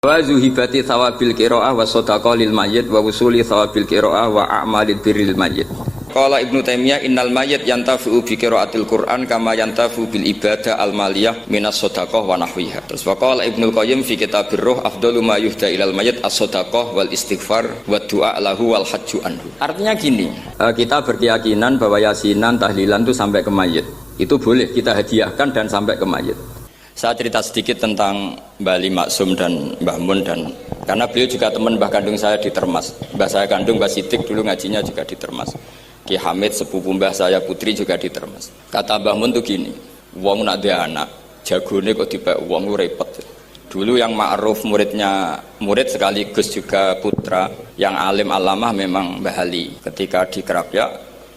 Wa zuhibati thawabil qiraah wa shadaqah lil mayyit wa wusuli thawabil qiraah wa a'malil birril mayyit. Qala Ibnu Taimiyah innal mayyit yantafi'u bi qiraatil Qur'an kama yantafi'u bil ibadah al maliyah minas shadaqah wa nahwiha. Terus wa qala Ibnu Qayyim fi Kitabir Ruh afdalu ma yuhda ilal mayyit as-shadaqah wal istighfar wa du'a lahu wal hajju anhu. Artinya gini, kita berkeyakinan bahwa yasinan tahlilan itu sampai ke mayit. Itu boleh kita hadiahkan dan sampai ke mayit. Saya cerita sedikit tentang Mbah Ali Maksum dan Mbah Mun, dan karena beliau juga teman Mbah kandung saya di Termas. Mbah saya kandung Mbah Sidik dulu ngajinya juga di Termas. Ki Hamid sepupu Mbah saya putri juga di Termas. Kata Mbah Mun tuh gini, wong nak dia anak jagone kok dipek wong lu repot. Dulu yang ma'ruf murid sekaligus juga putra yang alim alamah memang Mbah Ali ketika di Kerapyak,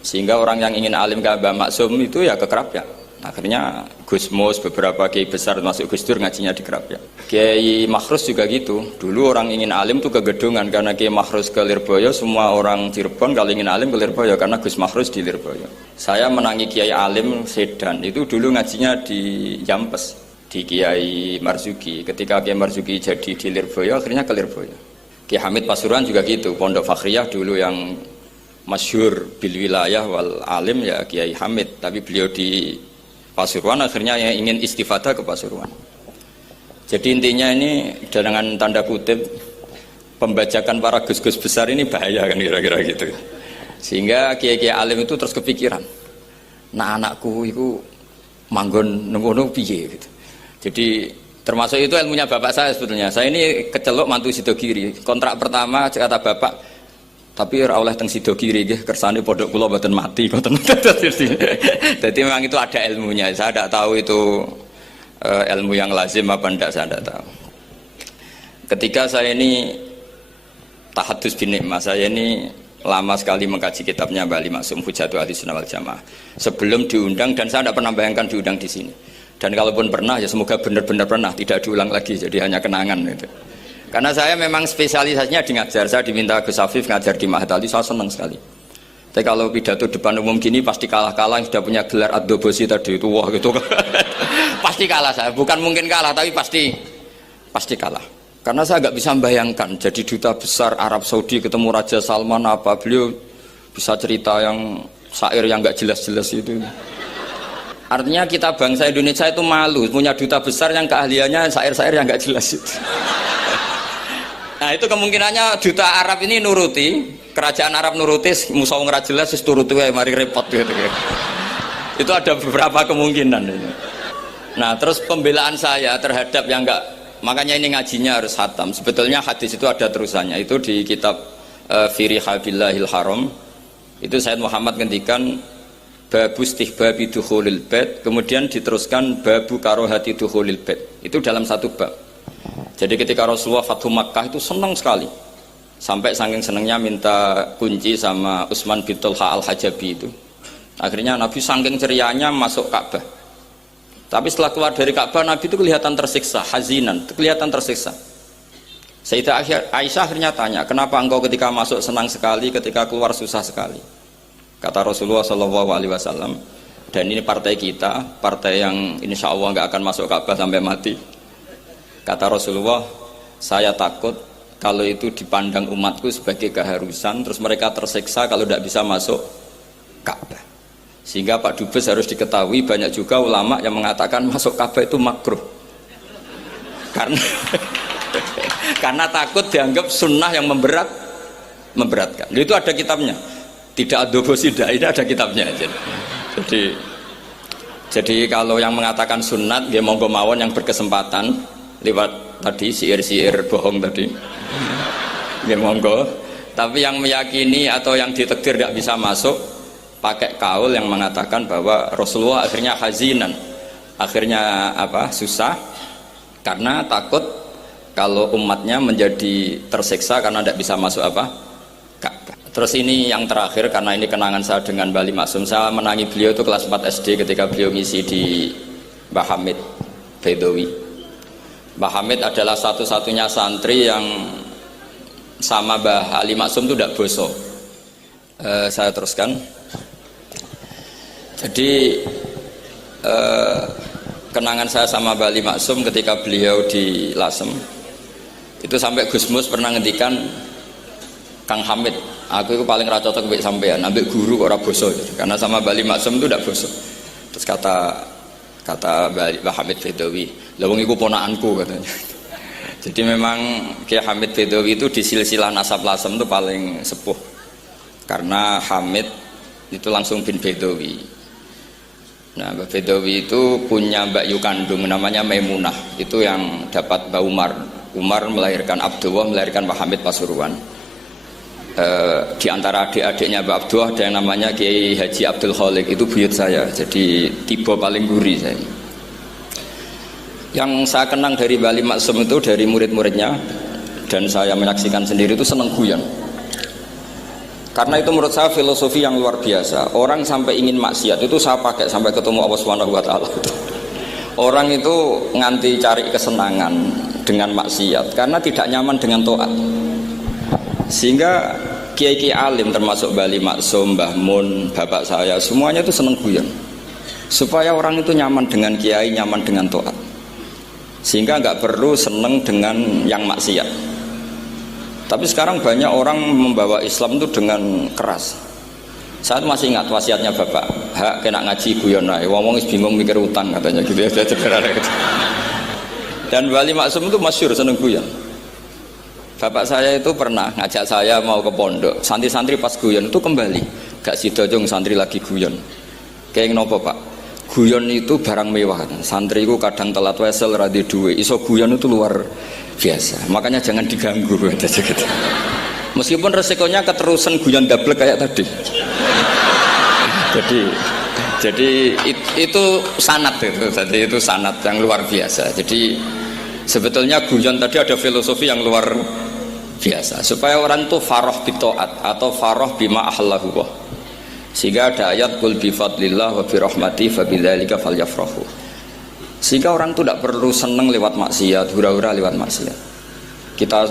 sehingga orang yang ingin alim kayak Mbah Maksum itu ya ke Kerapyak. Akhirnya Gus Mus, beberapa kiai besar masuk Gus Dur ngajinya di Kerapyak. Kiai Makhrus juga gitu. Dulu orang ingin alim tuh ke Gedungan, karena Kiai Makhrus ke Lirboyo, semua orang Cirebon kalau ingin alim ke Lirboyo karena Gus Makhrus di Lirboyo. Saya menangi Kiai alim Sedan, itu dulu ngajinya di Jampes, di Kiai Marzuki. Ketika Kiai Marzuki jadi di Lirboyo, akhirnya ke Lirboyo. Kiai Hamid Pasuruan juga gitu, Pondok Fakhriyah dulu yang masyhur bil wilayah wal alim ya Kiai Hamid, tapi beliau di Pasuruan akhirnya yang ingin istifadah ke Pasuruan. Jadi intinya ini dengan tanda kutip pembajakan para gus-gus besar ini bahaya kan kira-kira gitu. Sehingga kiai-kiai alim itu terus kepikiran, nah anakku itu manggon nunggu piye gitu. Jadi termasuk itu ilmunya bapak saya sebetulnya. Saya ini kecelok mantu Sidogiri. Kontrak pertama kata bapak, tapi ora oleh teng Sidogiri nggih kersane pondok kula mboten mati ngoten. Jadi memang itu ada ilmunya. Saya tidak tahu itu ilmu yang lazim apa enggak, saya tidak tahu. Ketika saya ini tahadus bin nikmah, saya ini lama sekali mengkaji kitabnya Mbah Ali Maksum Hujatul Ahlussunnah wal Jamaah. Sebelum diundang, dan saya tidak pernah bayangkan diundang di sini. Dan kalaupun pernah ya semoga benar-benar pernah, tidak diulang lagi, jadi hanya kenangan gitu. Karena saya memang spesialisasinya di ngajar. Saya diminta Gus Afif ngajar di Mahat Ali, saya senang sekali. Tapi kalau pidato depan umum gini pasti kalah-kalah yang sudah punya gelar ad-dobosi tadi itu, wah gitu. Pasti kalah saya, bukan mungkin kalah tapi pasti kalah. Karena saya nggak bisa membayangkan jadi duta besar Arab Saudi ketemu Raja Salman apa, beliau bisa cerita yang syair yang nggak jelas-jelas itu. Artinya kita bangsa Indonesia itu malu punya duta besar yang keahliannya syair-syair yang nggak jelas itu. Nah itu kemungkinannya duta Arab ini nuruti, kerajaan Arab nuruti, musuh nggak jelas, turuti mari repot gitu. Itu ada beberapa kemungkinan. Nah terus pembelaan saya terhadap yang enggak, makanya ini ngajinya harus khatam. Sebetulnya hadis itu ada terusannya, itu di kitab Fi Rihabillahil Haram. Itu Sayyid Muhammad ngendikan babu istihbabi dukhulil bait, kemudian diteruskan babu karohati dukhulil bait. Itu dalam satu bab. Jadi ketika Rasulullah Fathu Makkah itu senang sekali, sampai saking senangnya minta kunci sama Utsman bin Talha al-Hajabi itu. Akhirnya Nabi saking cerianya masuk Ka'bah. Tapi setelah keluar dari Ka'bah Nabi itu kelihatan tersiksa, hazinan, kelihatan tersiksa. Sayyidah Aisyah akhirnya tanya, kenapa engkau ketika masuk senang sekali, ketika keluar susah sekali? Kata Rasulullah SAW, dan ini partai kita, partai yang insya Allah nggak akan masuk Ka'bah sampai mati. Kata Rasulullah, saya takut kalau itu dipandang umatku sebagai keharusan, terus mereka tersiksa kalau tidak bisa masuk Ka'bah. Sehingga Pak Dubes harus diketahui, banyak juga ulama yang mengatakan masuk Ka'bah itu makruh. Karena takut dianggap sunnah yang memberatkan. Itu ada kitabnya. Tidak adobo sidah, ini ada kitabnya. Jadi kalau yang mengatakan sunat, dia monggo mawon yang berkesempatan lewat tadi siir-siir bohong tadi ya monggo, tapi yang meyakini atau yang ditakdir tidak bisa masuk pakai kaul yang mengatakan bahwa Rasulullah akhirnya hazinan, akhirnya susah karena takut kalau umatnya menjadi tersiksa karena tidak bisa masuk Ka'bah. Terus ini yang terakhir, karena ini kenangan saya dengan Mbah Ali Maksum. Saya menangi beliau itu kelas 4 SD ketika beliau ngisi di Mbah Hamid Bedowi. Mbah Hamid adalah satu-satunya santri yang sama Mbah Ali Maksum itu tidak bosok. Saya teruskan. Jadi kenangan saya sama Mbah Ali Maksum ketika beliau di Lasem. Itu sampai Gus Mus pernah ngendikan, Kang Hamid, aku itu paling ra cocok mbek sampean, ambek guru kok ora boso. Karena sama Bali Maksum itu ndak boso. Terus kata Mbah Hamid Bedawi, lha wong iku ponakanku katanya. Jadi memang Kiai Hamid Bedawi itu di silsilah nasab Lasem itu paling sepuh. Karena Hamid itu langsung bin Bedawi. Nah, Mbah Bedawi itu punya Mbak Yu kandung namanya Maimunah. Itu yang dapat Mbak Umar. Umar melahirkan Abdullah, melahirkan Mbah Hamid Pasuruan. Di antara adik-adiknya Mbak Abdullah ada yang namanya Kiai Haji Abdul Khalik, itu buyut saya, jadi tiba paling guri saya. Yang saya kenang dari Bali Maksum itu dari murid-muridnya, dan saya menyaksikan sendiri itu seneng guyon. Karena itu menurut saya filosofi yang luar biasa. Orang sampai ingin maksiat itu saya pakai sampai ketemu Allah Subhanahu wa taala. Orang itu nganti cari kesenangan dengan maksiat karena tidak nyaman dengan taat. Sehingga kiai-kiai alim termasuk Bali Maksum, Mbah Mun, bapak saya semuanya itu seneng guyon. Supaya orang itu nyaman dengan kiai, nyaman dengan taat. Sehingga nggak perlu seneng dengan yang maksiat. Tapi sekarang banyak orang membawa Islam itu dengan keras. Saya masih ingat wasiatnya bapak, hak kena ngaji guyon ae, wong wis bingung mikir utang katanya gitu ya, sederhana gitu. Dan Bali Maksum itu masyhur seneng guyon. Bapak saya itu pernah ngajak saya mau ke pondok, santri-santri pas guyon itu kembali, gak sidojong santri lagi guyon. Kayak nopo pak? Guyon itu barang mewah, santri itu kadang telat wesel radi duwe, iso guyon itu luar biasa, makanya jangan diganggu gitu. Meskipun resikonya keterusan guyon double kayak tadi. jadi itu sanad itu, jadi itu sanad yang luar biasa. Jadi sebetulnya guyon tadi ada filosofi yang luar biasa supaya orang itu faroh bitoat atau faroh bima ahallahu. Sehingga ada ayat qul bi fadlillah wa bi rahmati fa bidzalika falyafrahu. Sehingga orang itu tidak perlu seneng lewat maksiat, hura-hura lewat maksiat. Kita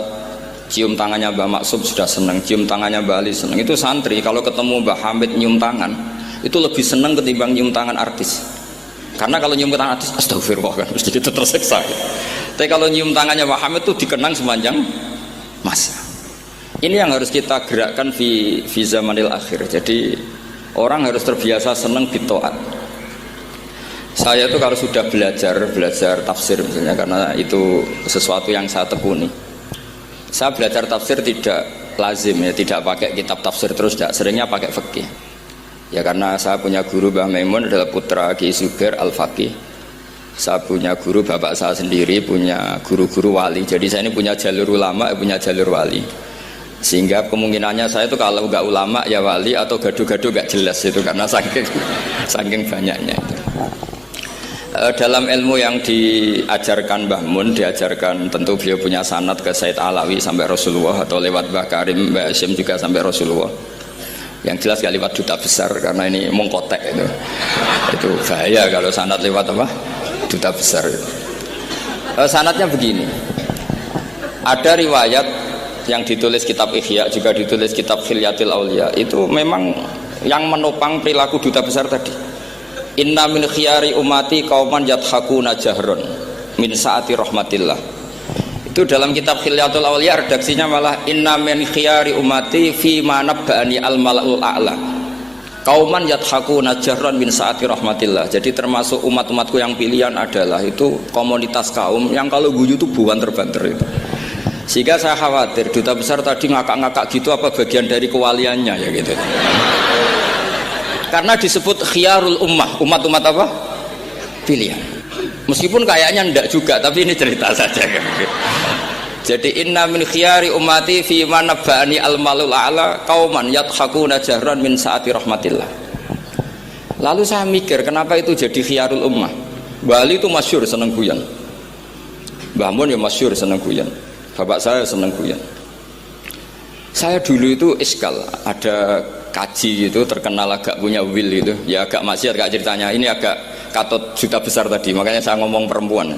cium tangannya Mbah Maksum sudah seneng, cium tangannya Mbah Ali seneng. Itu santri kalau ketemu Mbah Hamid nyium tangan, itu lebih seneng ketimbang nyium tangan artis. Karena kalau nyium tangan artis, astagfirullah kan, mesti kita tersiksa. Tapi kalau nyium tangannya Mbah Hamid itu dikenang sepanjang masa. Ini yang harus kita gerakkan di zamanil akhir. Jadi orang harus terbiasa seneng bitoat. Saya itu kalau sudah belajar tafsir misalnya, karena itu sesuatu yang saya tekuni. Saya belajar tafsir tidak lazim ya, tidak pakai kitab tafsir terus, tidak, seringnya pakai fikih. Ya karena saya punya guru Mbah Maimun adalah putra Ki Zubair Al-Faqih. Saya punya guru bapak saya sendiri, punya guru-guru wali. Jadi saya ini punya jalur ulama, punya jalur wali. Sehingga kemungkinannya saya itu kalau nggak ulama ya wali atau gaduh-gaduh nggak jelas itu karena saking banyaknya itu. Dalam ilmu yang diajarkan Mbah Mun, diajarkan tentu beliau punya sanad ke Said Alawi sampai Rasulullah, atau lewat Mbah Karim, Mbah Hashim juga sampai Rasulullah. Yang jelas gak lewat duta besar karena ini mengkotek itu. Itu bahaya kalau sanad lewat apa? Duta besar itu. Sanadnya begini. Ada riwayat yang ditulis kitab Ihya, juga ditulis kitab Khilyatil Aulia, itu memang yang menopang perilaku duta besar tadi. Inna min khiyari umati qauman yadhakuna jahron min saati rahmatillah. Itu dalam kitab Khilyatul Aulia redaksinya malah inna min khiyari umati fi ma nabba'ani al mala'ul a'la qauman yadhakuna jahron min saati rahmatillah. Jadi termasuk umat-umatku yang pilihan adalah itu komunitas kaum yang kalau guyu itu bukan terbanter itu. Sehingga saya khawatir duta besar tadi ngakak-ngakak gitu apa bagian dari kewaliannya ya gitu. Karena disebut khiyarul ummah, umat-umat apa? Pilihan. Meskipun kayaknya enggak juga, tapi ini cerita saja kan. Jadi inna min khiyari ummati fi man nabba'ani al-malul a'la qauman yadhakuna jahran min saati rahmatillah. Lalu saya mikir kenapa itu jadi khiyarul ummah? Bali itu masyhur seneng guyon. Mbah Mun ya masyhur seneng guyon. Bapak saya seneng guyon. Saya dulu itu iskal, ada kaji gitu terkenal agak punya will itu, ya agak maksiat gak ceritanya. Ini agak katut juta besar tadi, makanya saya ngomong perempuan.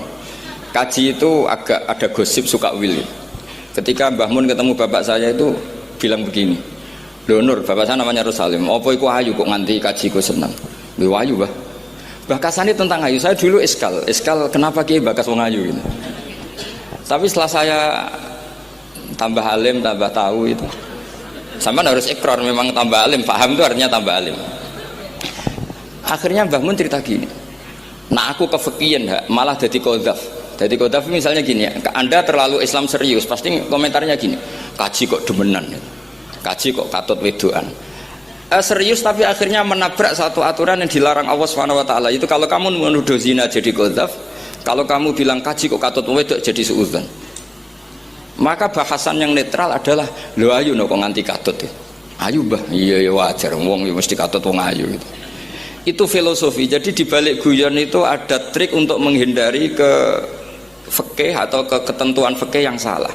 Kaji itu agak ada gosip suka will. Ketika Mbah Mun ketemu bapak saya itu bilang begini, "Lho Nur, bapak saya namanya Rosalim, apa iku ayu kok nganti kaji ku seneng?" "Lho ayu, Mbah." Bahasane tentang ayu, saya dulu iskal kenapa Ki bakas wong ayu ini. Tapi setelah saya tambah alim, tambah tahu itu. Sampean harus ikrar memang tambah alim, paham itu artinya tambah alim. Akhirnya Mbah Mun cerita gini, nah aku kefikian malah jadi qadzaf. Jadi qadzaf misalnya gini, Anda terlalu Islam serius, pasti komentarnya gini, kaji kok demenan, kaji kok katut wedoan. Serius tapi akhirnya menabrak satu aturan yang dilarang Allah SWT. Itu kalau kamu menuduh zina jadi qadzaf, kalau kamu bilang kaji kok katut wedok jadi suudzon. Maka bahasan yang netral adalah lo ayu no kok nganti katut ya. Ayu bah, iya ya wajar, wong mesti katut wong ayu gitu. Itu filosofi. Jadi di balik guyon itu ada trik untuk menghindari ke fikih atau ke ketentuan fikih yang salah.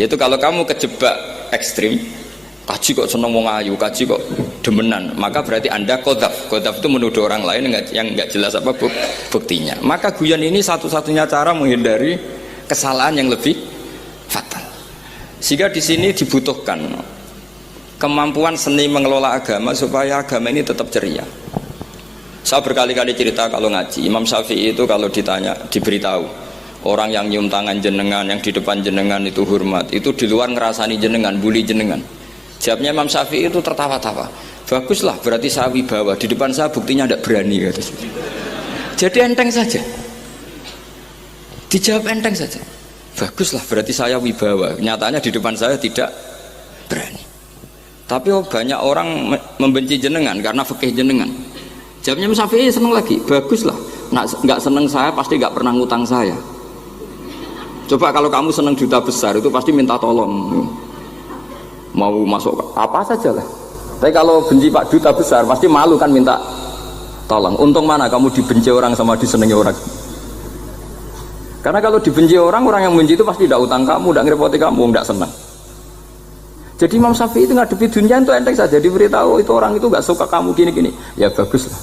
Yaitu kalau kamu kejebak ekstrim, kaji kok seneng wong ayu, kaji kok demenan, maka berarti Anda qadzaf. Qadzaf itu menuduh orang lain yang enggak jelas apa buktinya. Maka guyon ini satu-satunya cara menghindari kesalahan yang lebih fatal. Sehingga di sini dibutuhkan kemampuan seni mengelola agama supaya agama ini tetap ceria. Saya berkali-kali cerita kalau ngaji, Imam Syafi'i itu kalau ditanya, diberitahu orang yang nyium tangan jenengan, yang di depan jenengan itu hormat, itu di luar ngerasani jenengan, bully jenengan. Jawabnya Imam Syafi'i itu tertawa-tawa, baguslah berarti saya wibawa, di depan saya buktinya tidak berani. Jadi enteng saja, dijawab enteng saja, baguslah berarti saya wibawa, nyatanya di depan saya tidak berani. Tapi banyak orang membenci jenengan karena fikih jenengan. Jawabnya Imam Syafi'i seneng lagi, baguslah, nggak seneng saya pasti nggak pernah ngutang saya. Coba kalau kamu seneng juta besar itu pasti minta tolong, mau masuk apa saja lah. Tapi kalau benci Pak duta besar pasti malu kan minta tolong. Untung mana kamu dibenci orang sama disenangi orang. Karena kalau dibenci orang yang membenci itu pasti tidak utang kamu, tidak ngerepoti kamu, tidak senang. Jadi Imam Syafi'i itu ngadepi dunia itu enteng saja, diberitahu itu orang itu nggak suka kamu gini-gini, ya baguslah.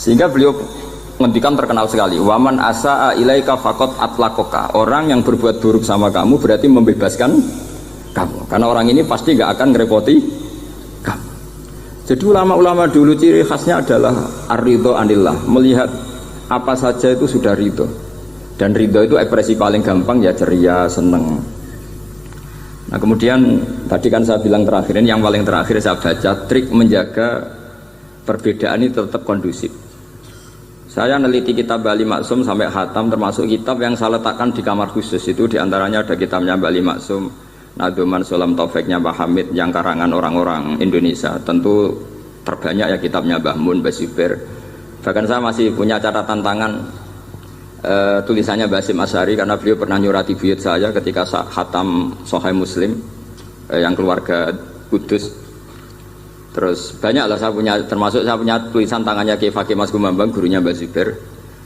Sehingga beliau ngendikan terkenal sekali, waman asaa ilaika faqat atlaqaka. Orang yang berbuat buruk sama kamu berarti membebaskan kamu, karena orang ini pasti nggak akan ngerepoti kamu. Jadi ulama-ulama dulu ciri khasnya adalah ar-ridho anillah, melihat apa saja itu sudah ridho. Dan ridho itu ekspresi paling gampang ya ceria, seneng. Nah kemudian tadi kan saya bilang terakhir, ini yang paling terakhir saya baca, trik menjaga perbedaan ini tetap kondusif. Saya neliti kitab Bali Maksum sampai khatam, termasuk kitab yang saya letakkan di kamar khusus itu, diantaranya ada kitabnya Bali Maksum, Nadoman Sulam Taufiknya Mbah Hamid yang karangan orang-orang Indonesia. Tentu terbanyak ya kitabnya Mbah Mun, Mbah Zubair. Bahkan saya masih punya catatan tangan tulisannya Basim Asyari, karena beliau pernah nyurati buyut saya ketika khatam Sahih Muslim yang keluarga Kudus. Terus banyak lah saya punya, termasuk saya punya tulisan tangannya Kiai Fakih Mas Gumambang, gurunya Mbah Zubair.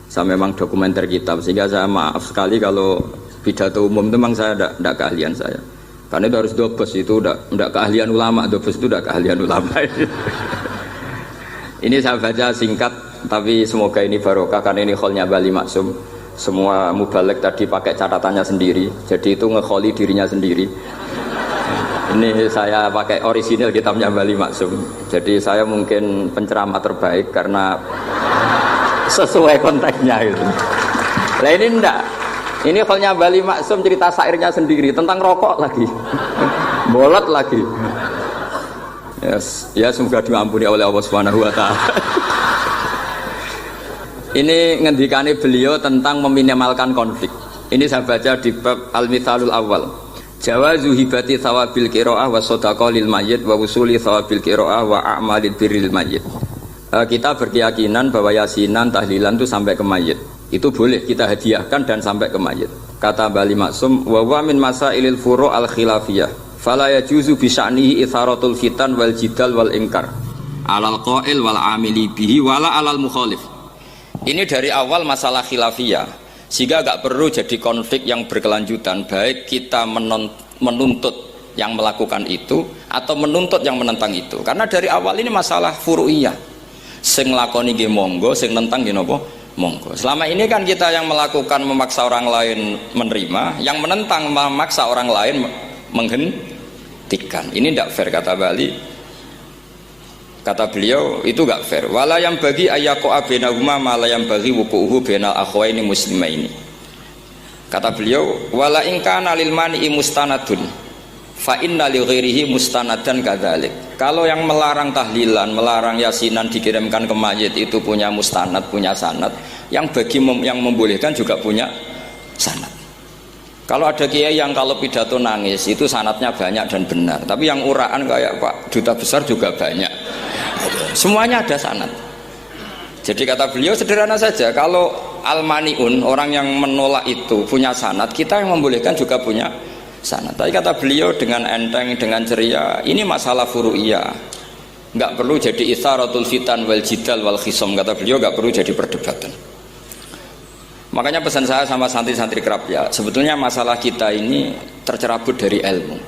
Saya memang dokumenter kitab, sehingga saya maaf sekali kalau pidato umum itu memang saya tidak keahlian saya. Karena itu harus dobes, itu tidak keahlian ulama, dobes itu tidak keahlian ulama. Ini saya baca singkat, tapi semoga ini barokah karena ini kholnya Bali Maksum. Semua mubalek tadi pakai catatannya sendiri, jadi itu ngekholi dirinya sendiri. Ini saya pakai orisinil kitabnya Bali Maksum. Jadi saya mungkin penceramah terbaik karena sesuai konteksnya itu. Nah ini enggak. Ini kholnya Bali Maksum, cerita syairnya sendiri tentang rokok lagi. Bolot lagi. Yes. Ya semoga diampuni oleh Allah Subhanahu wa taala. Ini ngendikane beliau tentang meminimalkan konflik. Ini saya baca di bab Al-Mithalul Awal. Jawazu hibati thawabil qiraah wa shadaqah lil mayyit wa wusuli thawabil qiraah wa a'malil birril mayyit. Kita berkeyakinan bahwa yasinan, tahlilan itu sampai ke mayit. Itu boleh kita hadiahkan dan sampai ke mayit. Kata Bali Maksum, wa wa min masailil furu' al khilafiyah. Fala yajuzu bi sya'nihi itharatul fitan wal jidal wal ingkar. Alal qail wal amili bihi wala alal mukhalif. Ini dari awal masalah khilafiyah, sehingga agak perlu jadi konflik yang berkelanjutan, baik kita menuntut yang melakukan itu atau menuntut yang menentang itu. Karena dari awal ini masalah furu'iyah, sing lakoni nggih monggo, sing nentang nggih napa monggo. Selama ini kan kita yang melakukan memaksa orang lain menerima, yang menentang memaksa orang lain menghentikan. Ini tidak fair, kata Bali. Kata beliau itu gak fair. Wala yang bagi ayyaqa bainahuma ma la yang bagi wuquhu bainal akhwaini muslimaini. Kata beliau, wala in kana lil mani'i mustanadun fa inna li ghairihi mustanadan kadzalik. Kalau yang melarang tahlilan, melarang yasinan dikirimkan ke mayit itu punya mustanad, punya sanad, yang bagi yang membolehkan juga punya sanad. Kalau ada kiai yang kalau pidato nangis itu sanadnya banyak dan benar, tapi yang uraan kayak Pak Duta Besar juga banyak. Semuanya ada sanad. Jadi kata beliau sederhana saja, kalau al-maniun, orang yang menolak itu punya sanad, kita yang membolehkan juga punya sanad. Tapi kata beliau dengan enteng, dengan ceria, ini masalah furu'iyah, nggak perlu jadi itsaratul fitan wal jidal wal khisam. Kata beliau nggak perlu jadi perdebatan. Makanya pesan saya sama santri-santri kerap ya, sebetulnya masalah kita ini tercerabut dari ilmu.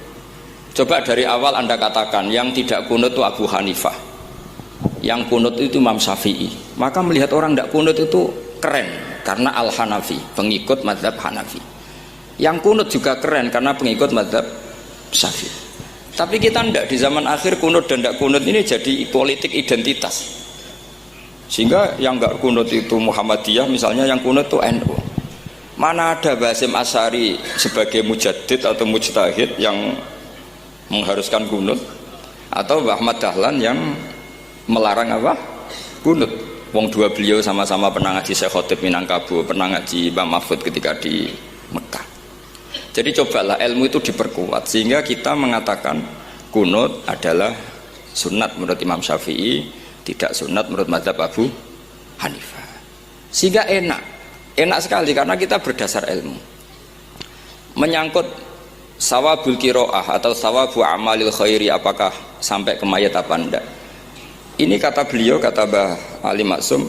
Coba dari awal Anda katakan yang tidak kunut itu Abu Hanifah, yang kunut itu Imam Syafi'i, maka melihat orang tidak kunut itu keren karena Al-Hanafi, pengikut mazhab Hanafi. Yang kunut juga keren karena pengikut mazhab Syafi'i. Tapi kita tidak, di zaman akhir kunut dan tidak kunut ini jadi politik identitas. Sehingga yang nggak kunut itu Muhammadiyah misalnya, yang kunut itu NU. Mana ada Basim Asy'ari sebagai mujaddid atau mujtahid yang mengharuskan kunut, atau Ahmad Dahlan yang melarang apa? Kunut. Wong dua beliau sama-sama pernah ngaji Syekh Khotib Minangkabau, pernah ngaji Mbah Mahfud ketika di Mekah. Jadi cobalah ilmu itu diperkuat sehingga kita mengatakan kunut adalah sunat menurut Imam Syafi'i, tidak sunat menurut mazhab Abu Hanifah. Sehingga enak sekali karena kita berdasar ilmu. Menyangkut sawabul qiraah atau sawabu amalil khairi, apakah sampai ke mayat apa enggak, ini kata beliau, kata Mbah Ali Maksum,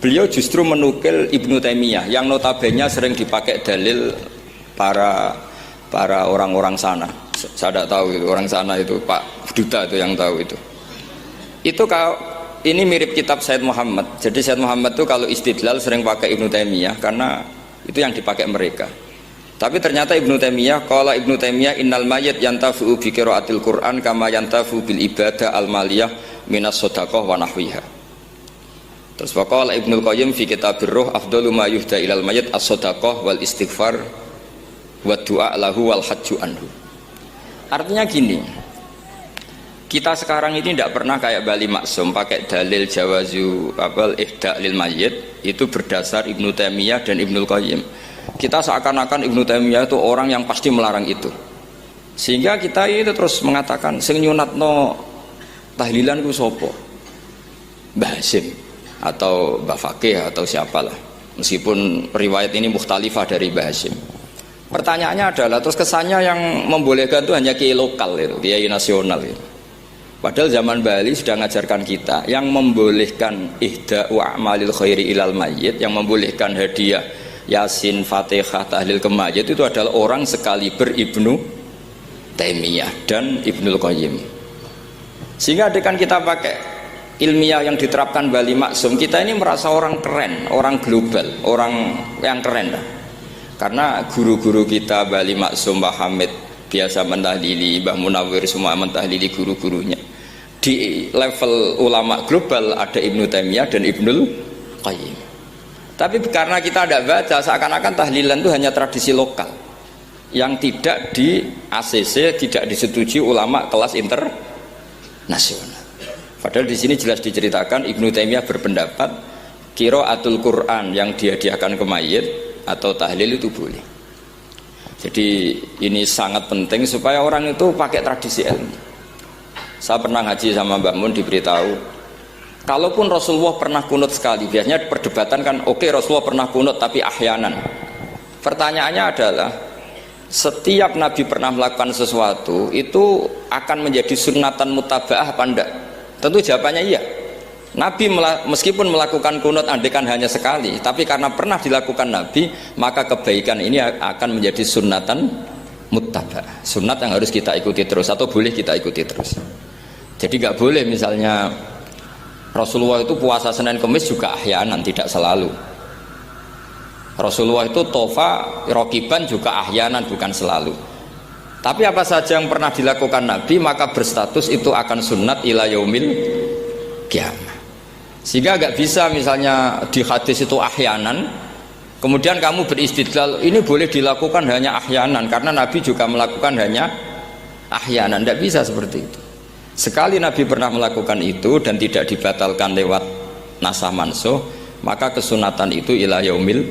beliau justru menukil Ibnu Taimiyah yang notabene sering dipakai dalil para orang-orang sana. Saya tidak tahu itu orang sana, itu Pak Duta itu yang tahu itu. Itu kalau ini mirip kitab Said Muhammad. Jadi Said Muhammad itu kalau istidlal sering pakai Ibnu Taimiyah karena itu yang dipakai mereka. Tapi ternyata Ibnu Taimiyah, qala Ibnu Taimiyah innal mayyit yantafi'u bi qiraatil Qur'an kama yantafi'u bil ibadah al maliyah minas shadaqah wa nahwiha. Terus waqala Ibnu Qayyim fi kitabir ruh afdalu ma yuhda ilal mayyit as-shadaqah wal istighfar wa du'a lahu wal hajju anhu. Artinya gini, kita sekarang ini tidak pernah kayak Bali Maksum pakai dalil jawazu abal ihda lil mayyit itu berdasar Ibnu Taimiyah dan Ibnu Qayyim. Kita seakan-akan Ibnu Taimiyah itu orang yang pasti melarang itu, sehingga kita itu terus mengatakan sing nyunatno tahlilan ku sapa, Mbah Hasim atau Mbah Fakih atau siapalah, meskipun riwayat ini mukhtalifah dari Mbah Hasim. Pertanyaannya adalah terus kesannya yang membolehkan itu hanya kiai lokal itu, kiai nasional itu. Padahal zaman Bali sudah mengajarkan kita yang membolehkan ihda'u a'malil khairi ilal mayyit, yang membolehkan hadiah Yasin, Fatihah, tahlil ke mayit itu adalah orang sekaliber Ibnu Taimiyah dan Ibnu Qayyim. Sehingga dengan kita pakai ilmiah yang diterapkan Bali Maksum, kita ini merasa orang keren, orang global, orang yang keren lah. Karena guru-guru kita Bali Maksum, Mbah Hamid biasa mentahlili, Mbah Munawir semua mentahlili guru-gurunya. Di level ulama global ada Ibnu Taimiyah dan Ibnu Qayyim. Tapi karena kita tidak baca, seakan-akan tahlilan itu hanya tradisi lokal yang tidak di ACC, tidak disetujui ulama kelas internasional. Padahal di sini jelas diceritakan Ibnu Taimiyah berpendapat qiraatul Quran yang dihadiahkan ke mayit atau tahlil itu boleh. Jadi ini sangat penting supaya orang itu pakai tradisi ilmu. Saya pernah ngaji sama Mbak Mun, diberitahu kalaupun Rasulullah pernah kunut sekali, biasanya perdebatan kan oke, Rasulullah pernah kunut tapi ahyanan. Pertanyaannya adalah setiap Nabi pernah melakukan sesuatu itu akan menjadi sunnatan mutaba'ah apa enggak? Tentu jawabannya iya. Nabi meskipun melakukan kunut andekan hanya sekali, tapi karena pernah dilakukan Nabi, maka kebaikan ini akan menjadi sunnatan mutaba'ah, sunat yang harus kita ikuti terus atau boleh kita ikuti terus. Jadi nggak boleh misalnya Rasulullah itu puasa Senin Kemis juga ahyanan, tidak selalu. Rasulullah itu tofa rokiban juga ahyanan, bukan selalu. Tapi apa saja yang pernah dilakukan Nabi maka berstatus itu akan sunnat ila yaumil qiyamah. Sehingga nggak bisa misalnya di hadis itu ahyanan, Kemudian kamu beristidlal, ini boleh dilakukan hanya ahyanan, karena Nabi juga melakukan hanya ahyanan. Tidak bisa seperti itu. Sekali Nabi pernah melakukan itu dan tidak dibatalkan lewat nasah mansuh, maka kesunatan itu ila yaumil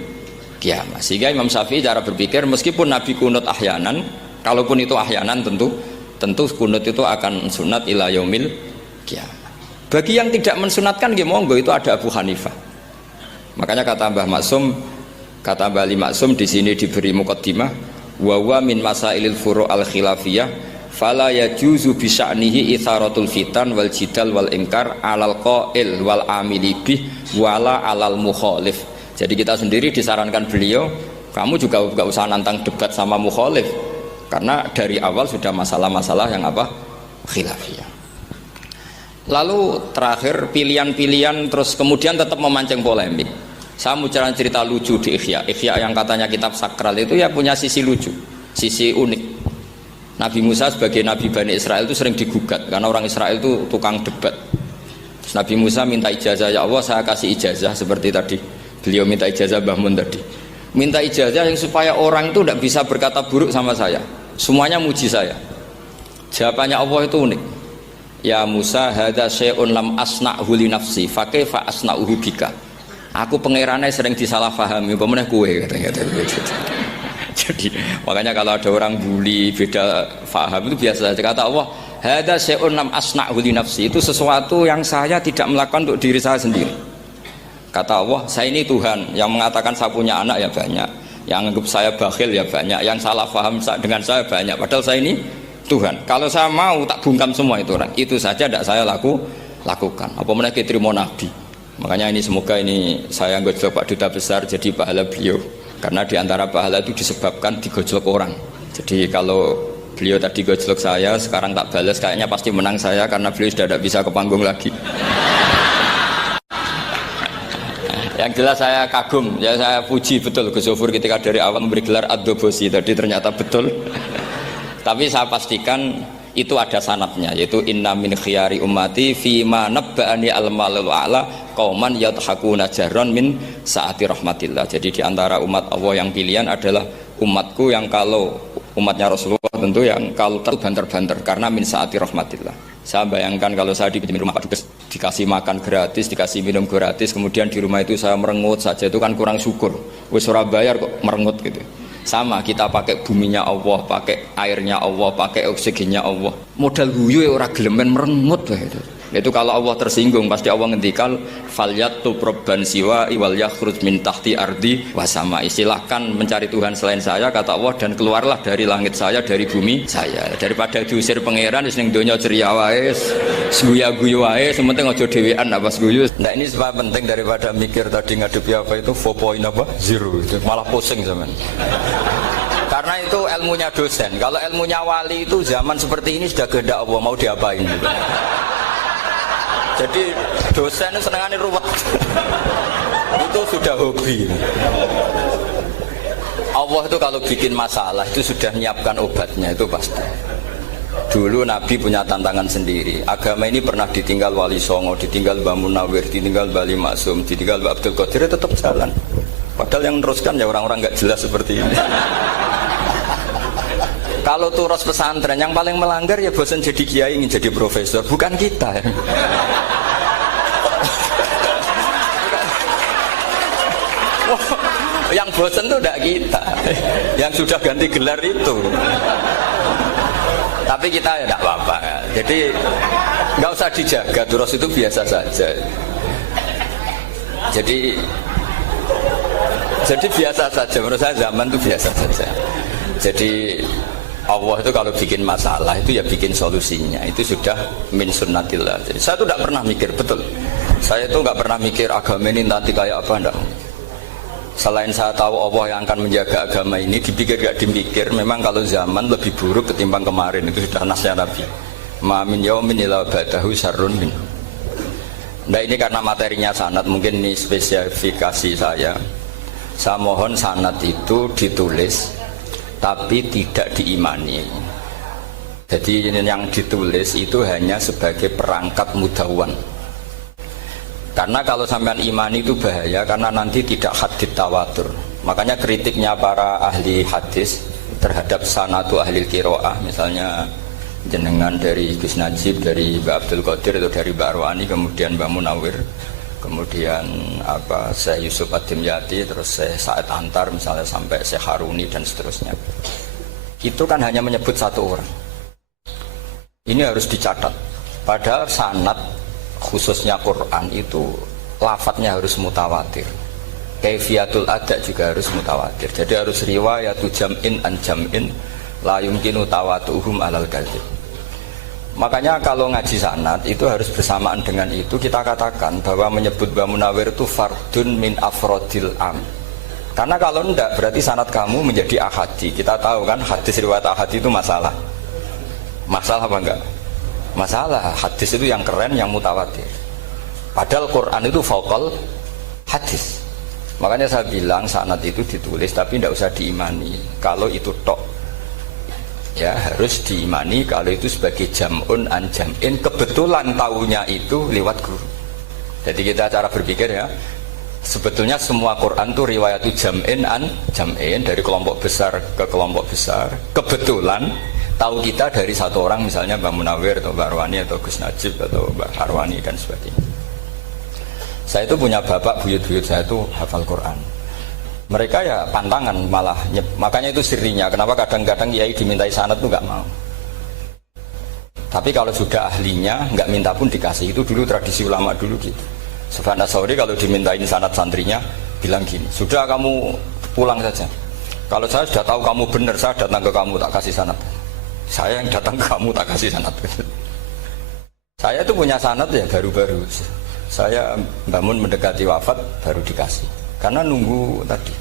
qiyamah. Sehingga Imam Syafi'i cara berpikir, meskipun Nabi kunut ahyanan, kalaupun itu ahyanan tentu kunut itu akan sunat ila yaumil qiyamah. Bagi yang tidak mensunatkan, monggo, itu ada Abu Hanifah. Makanya kata Mbah Maksum, kata Mbah Ali Maksum di sini diberi muqaddimah, wa wa min masailil furu' al khilafiyah fala yajuzu bi sya'nihi itharatul fitan wal jidal wal ingkar alal qail wal amili bih wala alal mukhalif. Jadi kita sendiri disarankan beliau, kamu juga gak usah nantang debat sama mukhalif, karena dari awal sudah masalah-masalah yang apa? Khilafiyah. Lalu terakhir pilihan-pilihan, terus kemudian tetap memancing polemik. Saya mau cerita lucu di Ihya yang katanya kitab sakral itu ya punya sisi lucu, sisi unik. Nabi Musa sebagai Nabi Bani Israel itu sering digugat karena orang Israel itu tukang debat. Terus Nabi Musa minta ijazah, ya Allah saya kasih ijazah seperti tadi beliau minta ijazah Mbah Mun tadi, minta ijazah yang supaya orang itu tidak bisa berkata buruk sama saya, semuanya muji saya. Jawabannya Allah itu unik, ya Musa hadza syai'un lam asna'hu li nafsi fa kaifa asna'uhu bika. Aku pangerannya sering disalahpahami, pemenah kue katanya. Jadi makanya kalau ada orang bully beda faham itu biasa saja. Kata Allah, hadza syai'un lam asna'hu li nafsi, itu sesuatu yang saya tidak melakukan untuk diri saya sendiri. Kata Allah, saya ini Tuhan, yang mengatakan saya punya anak ya banyak, yang anggap saya bakhil ya banyak, yang salah paham dengan saya banyak, padahal saya ini Tuhan. Kalau saya mau tak bungkam semua itu saja tidak saya lakukan. Apa menaiki terima Nabi. Makanya ini semoga ini saya gojlok Pak Duta Besar jadi pahala beliau, karena diantara pahala itu disebabkan digojlok orang. Jadi kalau beliau tadi gojlok saya, sekarang tak balas, kayaknya pasti menang saya karena beliau sudah tidak bisa ke panggung lagi. Yang jelas saya kagum, ya saya puji betul Gus Zofur ketika dari awal memberi gelar Ad-Dobosi tadi ternyata betul. Tapi saya pastikan itu ada sanadnya, yaitu inna min khiyari ummati fima nabba'ani al-malul a'la qauman yadhakuna jarran min saati rahmatillah. Jadi diantara umat Allah yang pilihan adalah umatku yang kalau umatnya Rasulullah tentu yang kalau terbanter-banter karena min saati rahmatillah. Saya bayangkan kalau saya di rumah Pak Dubes dikasih makan gratis, dikasih minum gratis, kemudian di rumah itu saya merengut saja, itu kan kurang syukur. Wis ora bayar kok merengut gitu. Sama kita pakai buminya Allah, pakai airnya Allah, pakai oksigennya Allah. Modal guyu ya ora gelemen merengut itu. Itu kalau Allah tersinggung pasti Allah ngendikan falyatu probban siwa wal yakhruj min tahti ardi wasama. Silahkan mencari Tuhan selain saya kata Allah dan keluarlah dari langit saya, dari bumi saya. Daripada diusir pangeran wis ning donya ceria wae, guyu wae, sementing aja dhewean apa guyu. Nah ini sebab penting daripada mikir tadi ngadepi apa itu 4.0 malah pusing zaman. Karena itu ilmunya dosen. Kalau ilmunya wali itu zaman seperti ini sudah kehendak Allah mau diapain gitu. Jadi dosen itu senengannya ruwet. Itu sudah hobi. Allah itu kalau bikin masalah itu sudah menyiapkan obatnya, itu pasti. Dulu Nabi punya tantangan sendiri. Agama ini pernah ditinggal Wali Songo, ditinggal Mbah Munawir, ditinggal Mbah Ali Maksum, ditinggal Mbah Abdul Qadir, tetap jalan. Padahal yang meneruskan ya orang-orang nggak jelas seperti ini. Kalau turus pesantren yang paling melanggar ya bosan jadi kiai ingin jadi profesor, bukan kita. Yang bosan itu tidak kita, yang sudah ganti gelar itu. Tapi kita ya tidak apa-apa. Jadi nggak usah dijaga, turus itu biasa saja. Jadi biasa saja, menurut saya zaman itu biasa saja. Jadi Allah itu kalau bikin masalah itu ya bikin solusinya, itu sudah min sunnatillah. Jadi saya itu tidak pernah mikir, betul. Saya itu nggak pernah mikir agama ini nanti kayak apa, enggak. Selain saya tahu Allah yang akan menjaga agama ini, dipikir gak dipikir, memang kalau zaman lebih buruk ketimbang kemarin, itu sudah nasnya Nabi. Ma min yaumin illa ba'dahu syarrun min. Nah ini karena materinya sanad, mungkin ini spesifikasi saya. Saya mohon sanad itu ditulis tapi tidak diimani. Jadi yang ditulis itu hanya sebagai perangkat mudawwan. Karena kalau sampean imani itu bahaya, karena nanti tidak hadits tawatur. Makanya kritiknya para ahli hadis terhadap sanadu ahli qiraah, misalnya jenengan dari Gus Najib, dari Mbak Abdul Qadir atau dari Mbak Arwani, kemudian Mbak Munawir, kemudian Syekh Yusuf Ad-Dimyati, terus Syekh Sa'id Antar misalnya sampai Syekh Haruni dan seterusnya. Itu kan hanya menyebut satu orang. Ini harus dicatat. Padahal sanad khususnya Quran itu lafadznya harus mutawatir. Kaifiyatul ada juga harus mutawatir. Jadi harus riwayatu jam'in an jam'in la yumkinu tawatuhum alal kadzib. Makanya kalau ngaji sanad itu harus bersamaan dengan itu kita katakan bahwa menyebut Mbah Munawir itu fardun min afrodil am. Karena kalau enggak berarti sanad kamu menjadi ahadi. Kita tahu kan hadis riwayat ahadi itu masalah. Masalah apa enggak? Masalah. Hadis itu yang keren, yang mutawatir. Padahal Quran itu fauqal hadis. Makanya saya bilang sanad itu ditulis tapi tidak usah diimani kalau itu tok. Ya harus diimani kalau itu sebagai jam'un an jam'in, kebetulan taunya itu lewat guru. Jadi kita cara berpikir ya, sebetulnya semua Quran itu riwayat itu jam'in an jam'in, dari kelompok besar ke kelompok besar. Kebetulan tahu kita dari satu orang, misalnya Mbak Munawir atau Mbak Arwani atau Gus Najib atau Mbak Harwani dan sebagainya. Saya itu punya bapak, buyut-buyut saya itu hafal Quran. Mereka ya pantangan malah, makanya itu sirinya. Kenapa kadang-kadang kiai dimintai sanad itu nggak mau. Tapi kalau sudah ahlinya nggak minta pun dikasih. Itu dulu tradisi ulama dulu gitu. Sufyan Ats-Tsauri kalau dimintain sanad santrinya bilang gini, sudah kamu pulang saja. Kalau saya sudah tahu kamu benar, saya datang ke kamu tak kasih sanad. Saya yang datang ke kamu tak kasih sanad. Saya itu punya sanad ya baru-baru. Saya bangun mendekati wafat baru dikasih. Karena nunggu tadi,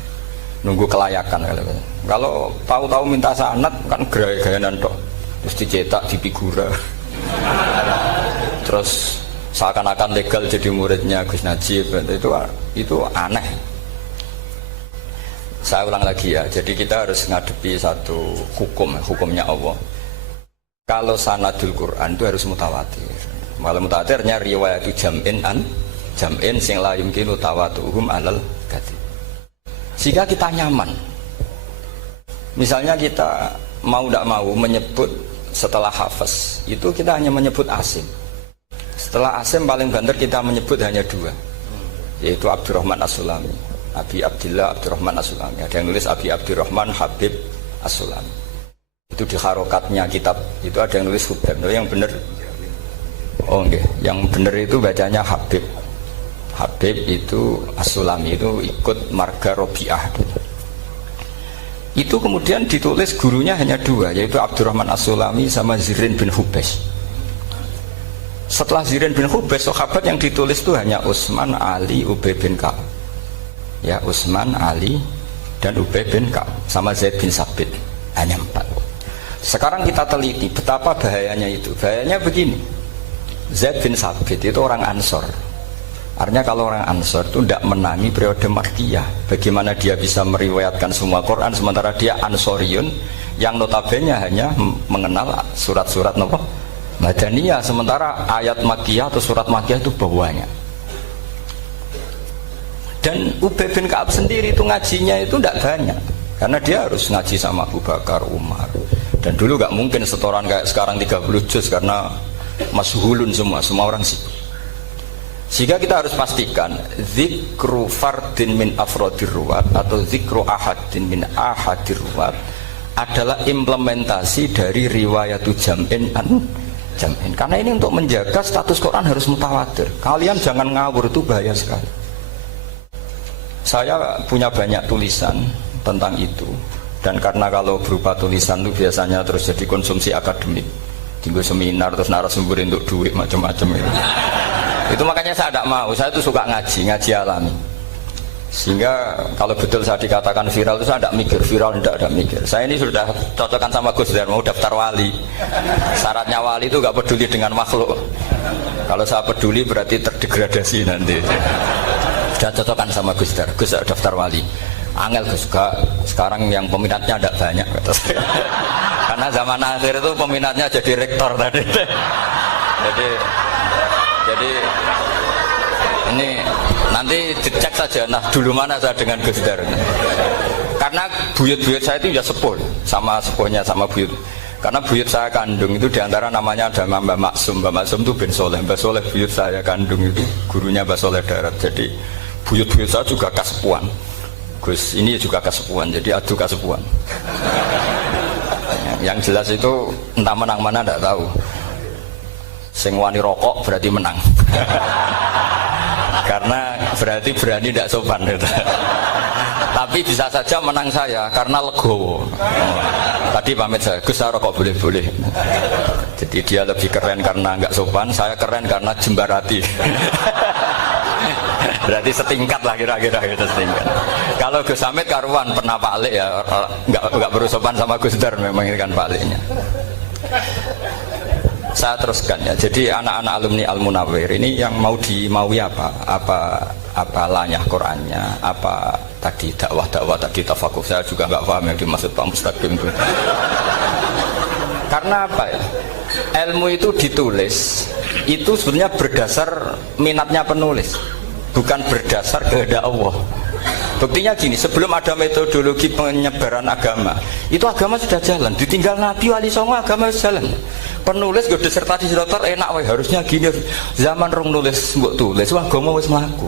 nunggu kelayakan. Kalau tahu-tahu minta sanad kan gaya-gayanan tok. Terus dicetak di figura. Terus seakan-akan legal jadi muridnya Gus Najib. Itu aneh. Saya ulang lagi ya. Jadi kita harus ngadepi satu hukumnya Allah. Kalau sanadul Quran itu harus mutawatir. Malah mutawatirnya riwayat jam'in an jam'in sing la yumkinu tawatuhum alal kadzib. Sehingga kita nyaman. Misalnya kita mau tidak mau menyebut setelah hafaz itu kita hanya menyebut asim. Setelah asim paling banter kita menyebut hanya dua, yaitu Abdurrahman As-Sulami, Abi Abdillah Abdurrahman As-Sulami. Ada yang nulis Abi Abdurrahman Habib As-Sulami. Itu di harokatnya kitab itu ada yang nulis Hubab. Yang benar, oh enggak, yang benar itu bacanya Habib. Habib itu As-Sulami itu ikut marga Robi'ah. Itu kemudian ditulis gurunya hanya dua, yaitu Abdurrahman As-Sulami sama Zirin bin Hubes. Setelah Zirin bin Hubes, sahabat yang ditulis itu hanya Utsman, Ali, Ubay bin Ka'ab. Ya, Utsman, Ali dan Ubay bin Ka'ab sama Zaid bin Sabit, hanya 4. Sekarang kita teliti betapa bahayanya itu. Bahayanya begini. Zaid bin Sabit itu orang Ansor. Artinya kalau orang Ansor itu tidak menangi periode Makkiyah. Bagaimana dia bisa meriwayatkan semua Quran sementara dia Ansoriun yang notabene hanya mengenal surat-surat Madaniyah, sementara ayat Makkiyah atau surat Makkiyah itu banyak. Dan Ubay bin Ka'ab sendiri itu ngajinya itu tidak banyak, karena dia harus ngaji sama Abu Bakar, Umar. Dan dulu nggak mungkin setoran kayak sekarang 30 juz karena masyhulun semua orang sibuk. Sehingga kita harus pastikan zikru fardin min afrodir ruwat atau zikru ahadin min ahadir ruwat adalah implementasi dari riwayatu jam'in an jam'in. Karena ini untuk menjaga status Quran harus mutawatir. Kalian jangan ngawur, itu bahaya sekali. Saya punya banyak tulisan tentang itu, dan karena kalau berupa tulisan itu biasanya terus jadi konsumsi akademik, tinggal seminar terus narasumber untuk duit macam-macam itu. Itu makanya saya tidak mau. Saya itu suka ngaji alami. Sehingga kalau betul saya dikatakan viral itu saya tidak mikir, viral tidak mikir. Saya ini sudah cocokkan sama Gus Dar, mau daftar wali. Syaratnya wali itu nggak peduli dengan makhluk. Kalau saya peduli berarti terdegradasi nanti. Sudah cocokkan sama Gus Dar, Gus daftar wali. Angel Gus, sekarang yang peminatnya tidak banyak kata saya. Karena zaman akhir itu peminatnya jadi rektor tadi. Jadi Ini nanti dicek saja. Nah, dulu mana saya dengan Gus Dar? Karena buyut-buyut saya itu ya sepuh, sama sepuhnya sama buyut. Karena buyut saya kandung itu diantara namanya ada Mbak Maksum. Mbak Maksum itu bin Soleh. Mbak Soleh buyut saya kandung itu gurunya Mbak Soleh Darat. Jadi buyut-buyut saya juga kasepuan. Gus ini juga kasepuan. Jadi adu kasepuan. Yang jelas itu entah menang mana tidak tahu. Sing wani rokok berarti menang. Karena berarti berani tidak sopan gitu. Tapi bisa saja menang saya karena legowo. Tadi pamit saya, Gus saya rokok boleh-boleh. Jadi dia lebih keren karena nggak sopan, saya keren karena jembarati. Berarti setingkat lah kira-kira gitu, setingkat. Kalau Gus Hamid karuan pernah Pak Alik ya, nggak berusopan sama Gus Dar, memang ini kan Pak Aliknya. Saya teruskan ya. Jadi anak-anak alumni Al-Munawwir ini yang mau dimaui apa lanyah Qur'annya, apa tadi dakwah tadi tafakuh, saya juga nggak paham yang dimaksud Pak Mustaqim itu. Karena apa ya? Ilmu itu ditulis itu sebenarnya berdasar minatnya penulis, bukan berdasar kehendak Allah. Buktinya gini, sebelum ada metodologi penyebaran agama, itu agama sudah jalan. Ditinggal Nabi Wali Songo agama sudah jalan. Penulis gue disertasi dokter enak, wah harusnya gini. Zaman rong nulis mbok tulis, wah agama wis mlaku.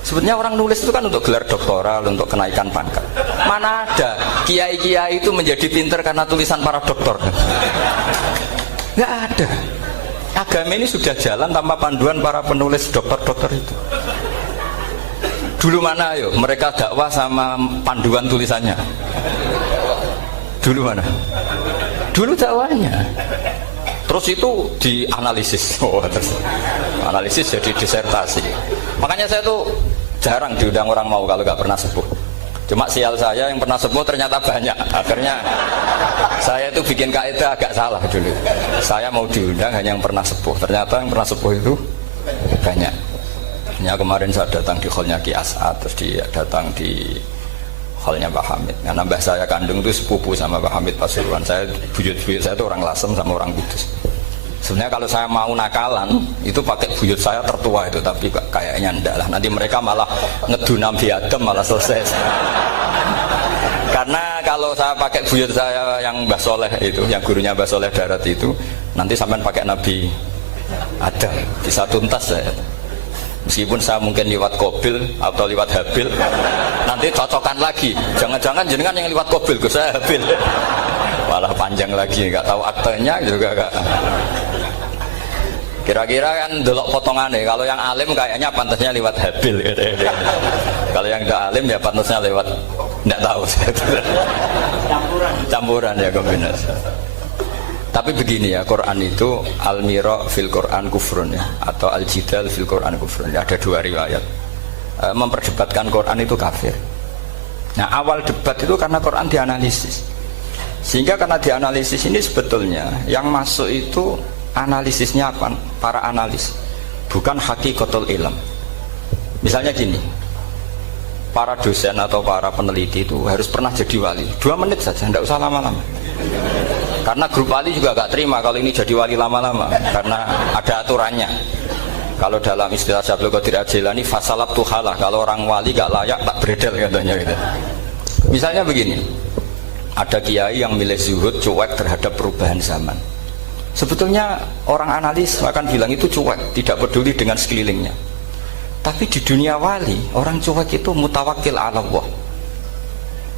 Sebenarnya orang nulis itu kan untuk gelar doktoral, untuk kenaikan pangkat. Mana ada kiai-kiai itu menjadi pinter karena tulisan para doktor? Nggak ada. Agama ini sudah jalan tanpa panduan para penulis dokter-dokter itu. Dulu mana ayo mereka dakwah sama panduan tulisannya? Dulu mana? Dulu dakwahnya. Terus itu dianalisis. Terus analisis jadi disertasi. Makanya saya tuh jarang diundang orang mau kalau nggak pernah sepuh. Cuma sial saya yang pernah sepuh ternyata banyak. Akhirnya saya itu bikin kaidah agak salah dulu. Saya mau diundang hanya yang pernah sepuh. Ternyata yang pernah sepuh itu banyak. Ya, kemarin saya datang di hallnya Ki As'ad, terus dia datang di hallnya Pak Hamid. Karena mbah saya kandung itu sepupu sama Pak Hamid Pasuruan. Saya buyut-buyut saya itu orang Lasem sama orang Kudus. Sebenarnya kalau saya mau nakalan itu pakai buyut saya tertua itu, tapi kayaknya enggak lah. Nanti mereka malah ngedunam di Adem malah selesai. Karena kalau saya pakai buyut saya yang Mbah Soleh itu, yang gurunya Mbah Soleh Darat itu, nanti sampean pakai Nabi Adam bisa tuntas saya. Meskipun saya mungkin lewat Kobil atau lewat Habil, nanti cocokan lagi. Jangan-jangan jenengan yang lewat Kobil, Gus saya Habil. Malah panjang lagi, nggak tahu aktenya juga nggak. Kira-kira kan delok potongannya. Kalau yang alim kayaknya pantasnya lewat Habil. Gitu. Kalau yang nggak alim ya pantasnya lewat nggak tahu. Campuran ya kombinasi. Tapi begini ya, Quran itu al-mira fil Quran kufrun ya, atau al-jidal fil Quran kufrun ya, ada dua riwayat. Memperdebatkan Quran itu kafir. Nah awal debat itu karena Quran dianalisis. Sehingga karena dianalisis ini sebetulnya yang masuk itu analisisnya apa? Para analis, bukan hakikatul ilm. Misalnya gini, para dosen atau para peneliti itu harus pernah jadi wali. 2 menit saja, tidak usah lama-lama. Karena grup wali juga gak terima kalau ini jadi wali lama-lama, karena ada aturannya. Kalau dalam istilah Syaikhul Qadir Al-Jilani fasalab tuhalah, kalau orang wali gak layak tak beredel katanya gitu. Misalnya begini, ada kiai yang milih zuhud, cuek terhadap perubahan zaman. Sebetulnya orang analis akan bilang itu cuek, tidak peduli dengan sekelilingnya. Tapi di dunia wali, orang cuek itu mutawakkil ala Allah.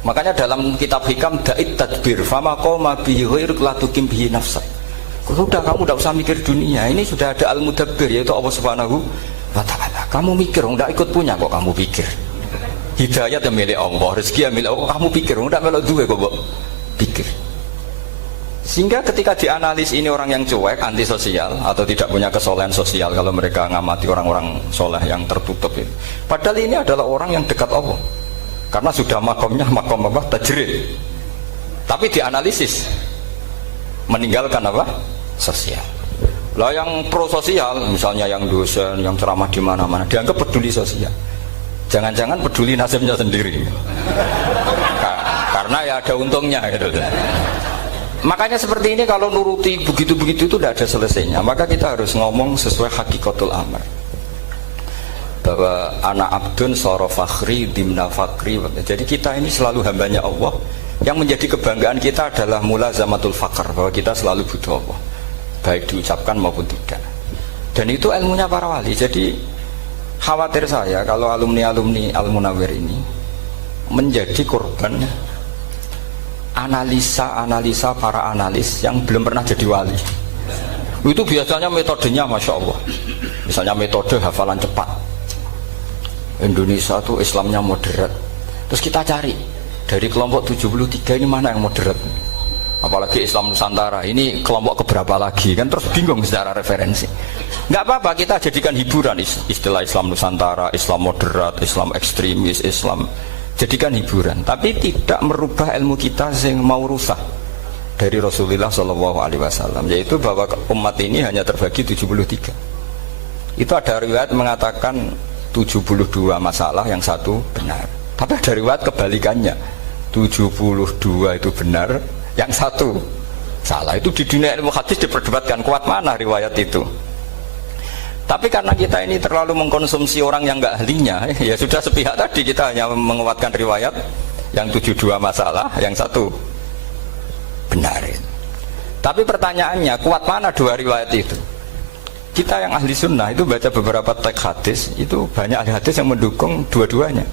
Makanya dalam kitab hikam da'it tadbir fama qoma bihi ghairuk la tuqim bihi nafsak. Sudah kamu tidak usah mikir dunia, ini sudah ada al-mudabbir yaitu Allah Subhanahu wa ta'ala. Kamu mikir, tidak ikut punya kok kamu pikir. Hidayat yang milik Allah, rezeki yang milik Allah, kamu pikir, tidak melok duwe kok pikir. Sehingga ketika dianalisis ini orang yang cuek, anti sosial atau tidak punya kesolehan sosial, kalau mereka ngamati orang-orang soleh yang tertutup ini. Padahal ini adalah orang yang dekat Allah. Karena sudah makomnya makom apa? Tajrid. Tapi dianalisis meninggalkan apa? Sosial. Lah yang pro sosial, misalnya yang dosen, yang ceramah di mana-mana, dianggap peduli sosial. Jangan-jangan peduli nasibnya sendiri. Karena ya ada untungnya gitu. Makanya seperti ini kalau nuruti begitu-begitu itu tidak ada selesainya. Maka kita harus ngomong sesuai hakikatul amr. bahwa anak abdun soro fakhri dimna fakri. Jadi kita ini selalu hambanya Allah. Yang menjadi kebanggaan kita adalah mulazamatul fakr, bahwa kita selalu butuh Allah, baik diucapkan maupun tidak. Dan itu ilmunya para wali. Jadi khawatir saya kalau alumni-alumni Al-Munawwir ini menjadi korban analisa para analis yang belum pernah jadi wali. Itu biasanya metodenya Masya Allah. Misalnya metode hafalan cepat. Indonesia tuh Islamnya moderat. Terus kita cari dari kelompok 73 ini mana yang moderat. Apalagi Islam Nusantara ini kelompok keberapa lagi kan, terus bingung secara referensi. Nggak apa-apa, kita jadikan hiburan istilah Islam Nusantara, Islam moderat, Islam ekstremis, Islam, jadikan hiburan, tapi tidak merubah ilmu kita yang mau rusak dari Rasulullah SAW, yaitu bahwa umat ini hanya terbagi 73. Itu ada riwayat mengatakan 72 masalah, yang satu benar. Tapi ada riwayat kebalikannya, 72 itu benar, yang satu salah. Itu di dunia ilmu hadis diperdebatkan kuat mana riwayat itu. Tapi karena kita ini terlalu mengkonsumsi orang yang nggak ahlinya, ya sudah sepihak tadi, kita hanya menguatkan riwayat yang 72 masalah, yang satu benarin. Tapi pertanyaannya, kuat mana dua riwayat itu? Kita yang ahli sunnah itu baca beberapa teks hadis, itu banyak ahli hadis yang mendukung dua-duanya.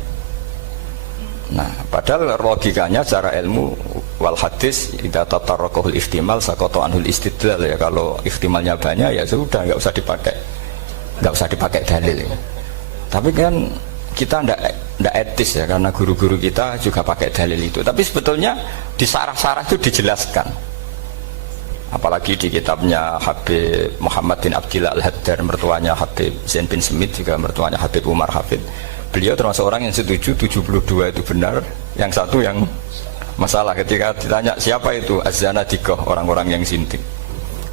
Nah, padahal logikanya secara ilmu wal hadis idza tatarraqahul ihtimal saqata anhul istidlal, ya kalau ihtimalnya banyak ya sudah nggak usah dipakai dalil ya. Tapi kan kita ndak etis ya, karena guru-guru kita juga pakai dalil itu. Tapi sebetulnya di sarah-sarah itu dijelaskan. Apalagi di kitabnya Habib Muhammad bin Abdillah Al-Haddar, mertuanya Habib Zain bin Smith, juga mertuanya Habib Umar Hafid. Beliau termasuk orang yang setuju 72 itu benar, yang satu yang masalah. Ketika ditanya siapa itu Az-Zanadiqah, orang-orang yang sinting.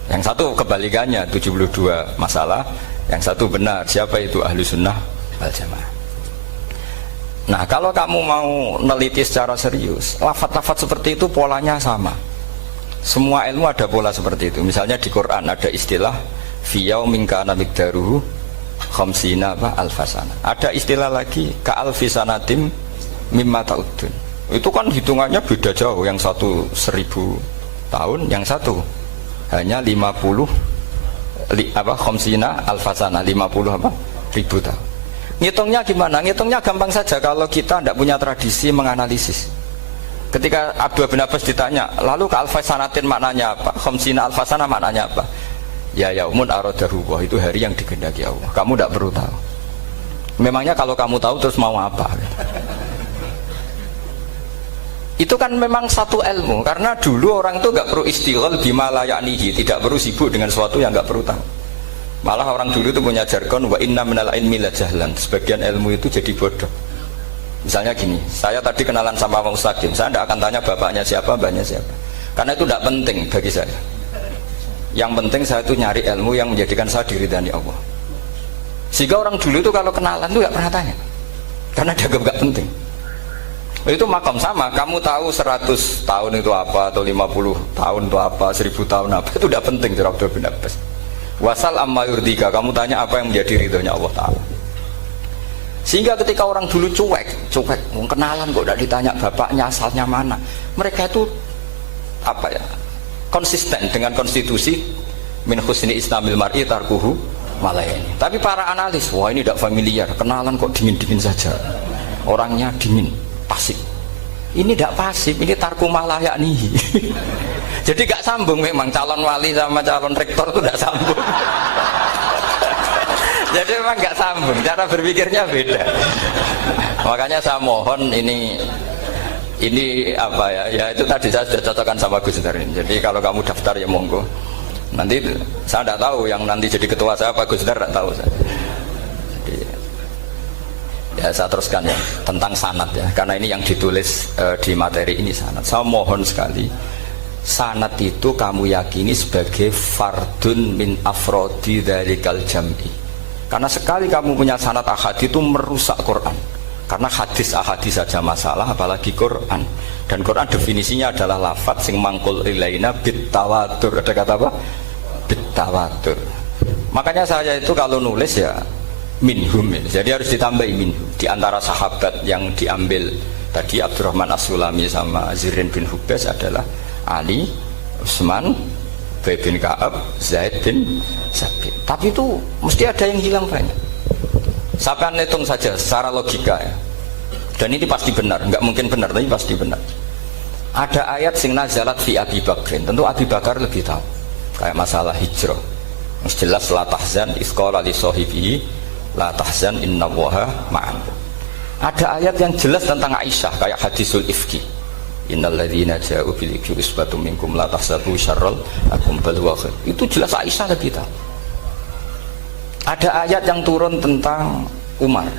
Yang satu kebalikannya, 72 masalah, yang satu benar, siapa itu Ahlu Sunnah wal Jamaah. Nah, kalau kamu mau neliti secara serius, lafaz-lafaz seperti itu polanya sama. Semua ilmu ada pola seperti itu. Misalnya di Quran ada istilah fi yaumin kana miqdaruhu khamsina alfasana. Ada istilah lagi ka alfisanatim mimma ta'udun. Itu kan hitungannya beda jauh, yang satu 1000 tahun, yang satu hanya 50 khamsina alfasana, 50 ribu tahun. Ngitungnya gimana? Ngitungnya gampang saja kalau kita tidak punya tradisi menganalisis. Ketika Abdul bin Abbas ditanya, lalu ke alfasanatin maknanya apa? Khamsina alfasana maknanya apa? Ya yaumun aradahu, itu hari yang dikehendaki Allah. Kamu tidak perlu tahu. Memangnya kalau kamu tahu terus mau apa? Itu kan memang satu ilmu, karena dulu orang itu nggak perlu istighol bima la ya'nihi, tidak perlu sibuk dengan sesuatu yang nggak perlu tahu. Malah orang dulu itu punya jargon wa inna minal ilmi la jahlan, sebagian ilmu itu jadi bodoh. Misalnya gini, saya tadi kenalan sama Pak Mustaqim, saya tidak akan tanya bapaknya siapa, mbaknya siapa, karena itu tidak penting bagi saya. Yang penting saya itu nyari ilmu yang menjadikan saya diridani Allah. Sehingga orang dulu itu kalau kenalan itu nggak pernah tanya, karena dianggap nggak penting. Itu makam sama, kamu tahu 100 tahun itu apa, atau 50 tahun itu apa, 1000 tahun apa, itu tidak penting. Abdul bin Abbas wasal amma yurdika, kamu tanya apa yang menjadi ridhonya Allah Ta'ala. Sehingga ketika orang dulu cuek, kenalan kok tidak ditanya bapaknya asalnya mana, mereka itu apa ya, konsisten dengan konstitusi min husni islamil mar'i tarkuhu malayani. Tapi para analis, wah ini tidak familiar, kenalan kok dingin-dingin saja, orangnya dingin, pasif. Ini tidak pasif, ini tarku malayani. Jadi gak sambung, memang calon wali sama calon rektor itu tidak sambung. Jadi memang gak sambung, cara berpikirnya beda. Makanya saya mohon ini apa ya, ya itu tadi saya sudah cocokkan sama Gus Dar ini. Jadi kalau kamu daftar ya monggo. Nanti saya tidak tahu yang nanti jadi ketua saya Pak Gus Dar, tidak tahu saya. Jadi, ya saya teruskan ya tentang sanad ya, karena ini yang ditulis di materi ini sanad. Saya mohon sekali, sanad itu kamu yakini sebagai fardun min afrodi dzalikal jam'i. Karena sekali kamu punya sanad ahad itu merusak Quran. Karena hadis ahadis saja masalah, apalagi Quran. Dan Quran definisinya adalah lafadz sing mangkul ilaina bit tawatur. Ada kata apa? Bit tawatur. Makanya saya itu kalau nulis ya minhum. Jadi harus ditambahi minhum. Di antara sahabat yang diambil tadi Abdurrahman As-Sulami sama Zirin bin Hubes adalah Ali, Utsman, Ubay bin Ka'ab, Zaid bin Sabit. Tapi itu mesti ada yang hilang banyak. Sampai hitung saja secara logika ya. Dan ini pasti benar, nggak mungkin benar tapi pasti benar. Ada ayat sing nazalat fi Abi Bakrin. Tentu Abi Bakar lebih tahu. Kayak masalah hijrah. Yang jelas la tahzan isqala li sahibihi la tahzan innallaha ma'ana. Ada ayat yang jelas tentang Aisyah kayak hadisul ifki. Innal ladzina ja'u bil ifki usbatum minkum la tahsabu syarral lakum bal huwa khair. Itu jelas Aisyah lebih tahu. Ada ayat yang turun tentang Umar,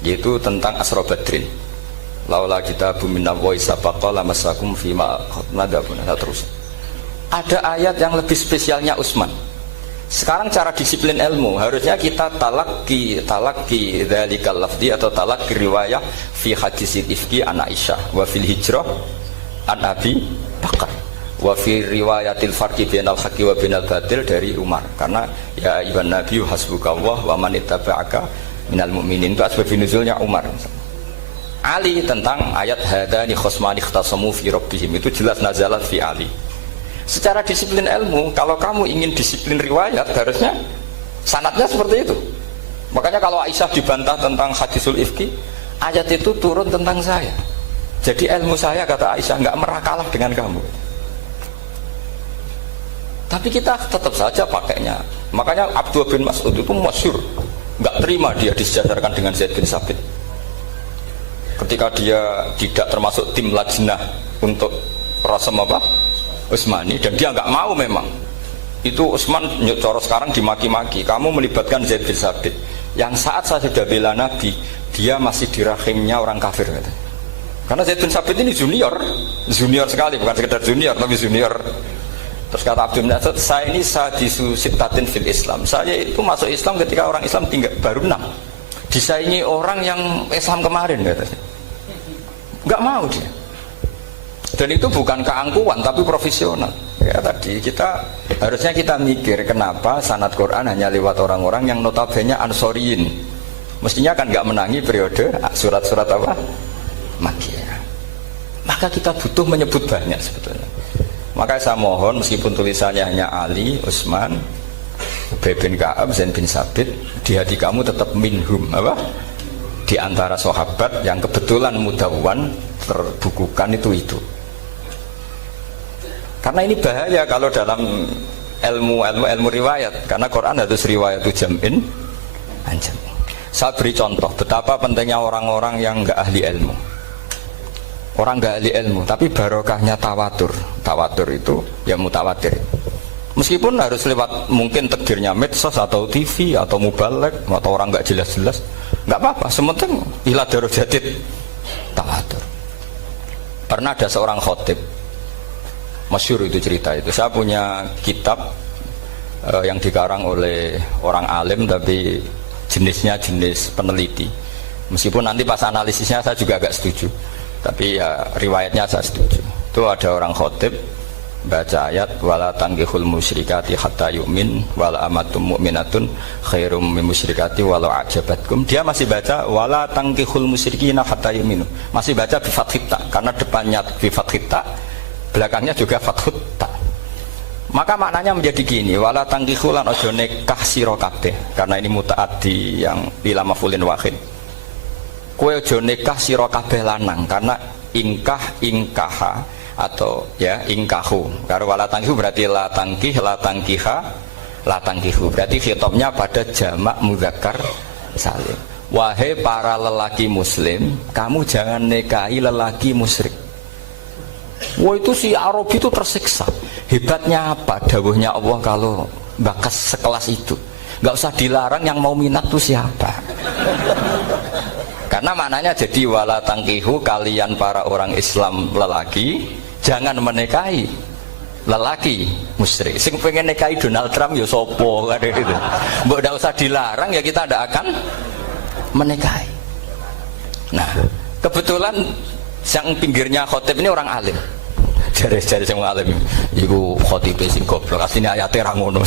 yaitu tentang Asra Badrin. Laula kitabun minallahi sabaqa lamassakum fima nadabun. Terus. Ada ayat yang lebih spesialnya Utsman. Sekarang cara disiplin ilmu harusnya kita talaqi dzalikal lafzi atau talaqi riwayah fi hadisil ifki an Aisyah wa fil hijrah an Abi Bakar wa fi riwayatil farqi bainal haqqi wa bainal batil dari Umar. Karena ya ayyuhan nabiyyu hasbukallah wa man ittaba'aka minal mu'minin, itu asbab nuzulnya Umar. Ali tentang ayat hadani khosmani ikhtasamu fi rabbihim, itu jelas nazalat fi Ali. Secara disiplin ilmu, kalau kamu ingin disiplin riwayat, harusnya sanadnya seperti itu. Makanya kalau Aisyah dibantah tentang hadisul ifki, ayat itu turun tentang saya. Jadi ilmu saya, kata Aisyah, nggak merakalah dengan kamu. Tapi kita tetap saja pakainya. Makanya Abdullah bin Mas'ud itu masyhur, nggak terima dia disejajarkan dengan Zaid bin Sabit. Ketika dia tidak termasuk tim lajnah untuk rasam apa? Utsmani, dan dia nggak mau memang. Itu Utsman coro sekarang dimaki-maki, kamu melibatkan Zaid bin Sabit yang saat saya sudah bela Nabi, dia masih di rahimnya orang kafir. Karena Zaid bin Sabit ini junior sekali, bukan sekedar junior tapi junior. Terus kata Abdul Nasir, saya ini sadisu sittatin fil Islam, saya itu masuk Islam ketika orang Islam tinggal baru 6, disaingi orang yang Islam kemarin, katanya. Nggak mau dia. Dan itu bukan keangkuhan tapi profesional. Ya tadi harusnya kita mikir kenapa sanad Quran hanya lewat orang-orang yang notabene ansoriyin. Mestinya kan nggak menangi periode surat-surat apa? Makkiyah. Maka kita butuh menyebut banyak sebetulnya. Maka saya mohon meskipun tulisannya hanya Ali, Utsman, Ubay bin Ka'ab, Zaid bin Sabit, di hati kamu tetap minhum apa? Di antara sahabat yang kebetulan mudawwan terbukukan itu. Karena ini bahaya kalau dalam ilmu riwayat, karena Quran harus riwayat jam'in anjam. Saya beri contoh betapa pentingnya orang-orang yang enggak ahli ilmu. Orang enggak ahli ilmu tapi barokahnya tawatur. Tawatur itu ya mutawatir. Meskipun harus lewat mungkin takdirnya medsos atau TV atau mubalek atau orang enggak jelas-jelas, enggak apa-apa, sementing ila darajatid tawatur. Pernah ada seorang khotib, masyhur itu cerita itu. Saya punya kitab yang dikarang oleh orang alim tapi jenisnya jenis peneliti. Meskipun nanti pas analisisnya saya juga agak setuju, tapi ya riwayatnya saya setuju. Itu ada orang khotib baca ayat wala tangkihul musyrikati hatta yu'min wala amatum mu'minatun khairum min musyrikati walau ajabatkum. Dia masih baca wala tangkihul musyrikina hatta yu'minu. Masih baca bi fathita karena depannya bi fathita, belakangnya juga fathut ta. Maka maknanya menjadi gini, wala tangkihu lan ojo nikah sira kabeh, karena ini mutaaddi yang ila mafulin wahid. Kowe ojo nikah sira kabeh lanang, karena ingkaha atau ya ingkahu. Karo wala tangkihu berarti la tangkiha, la tangkihu. Berarti khitabnya pada jamak mudzakkar salim. Wahai para lelaki muslim, kamu jangan nikahi lelaki musyrik. Wah itu si Arabi itu tersiksa. Hebatnya apa? Dawuhnya Allah kalau bakas sekelas itu nggak usah dilarang, yang mau minat tuh siapa? Karena maknanya jadi wala tangkihu, kalian para orang Islam lelaki jangan menikahi lelaki musyrik. Sing pengen nikahi Donald Trump ya sopo kan itu. Mbok nggak usah dilarang ya kita tidak akan menikahi. Nah kebetulan yang pinggirnya khotib ini orang alim. Jari-jari yang alim iku khotibnya sing goblok, aslinya ayatnya ra ngono.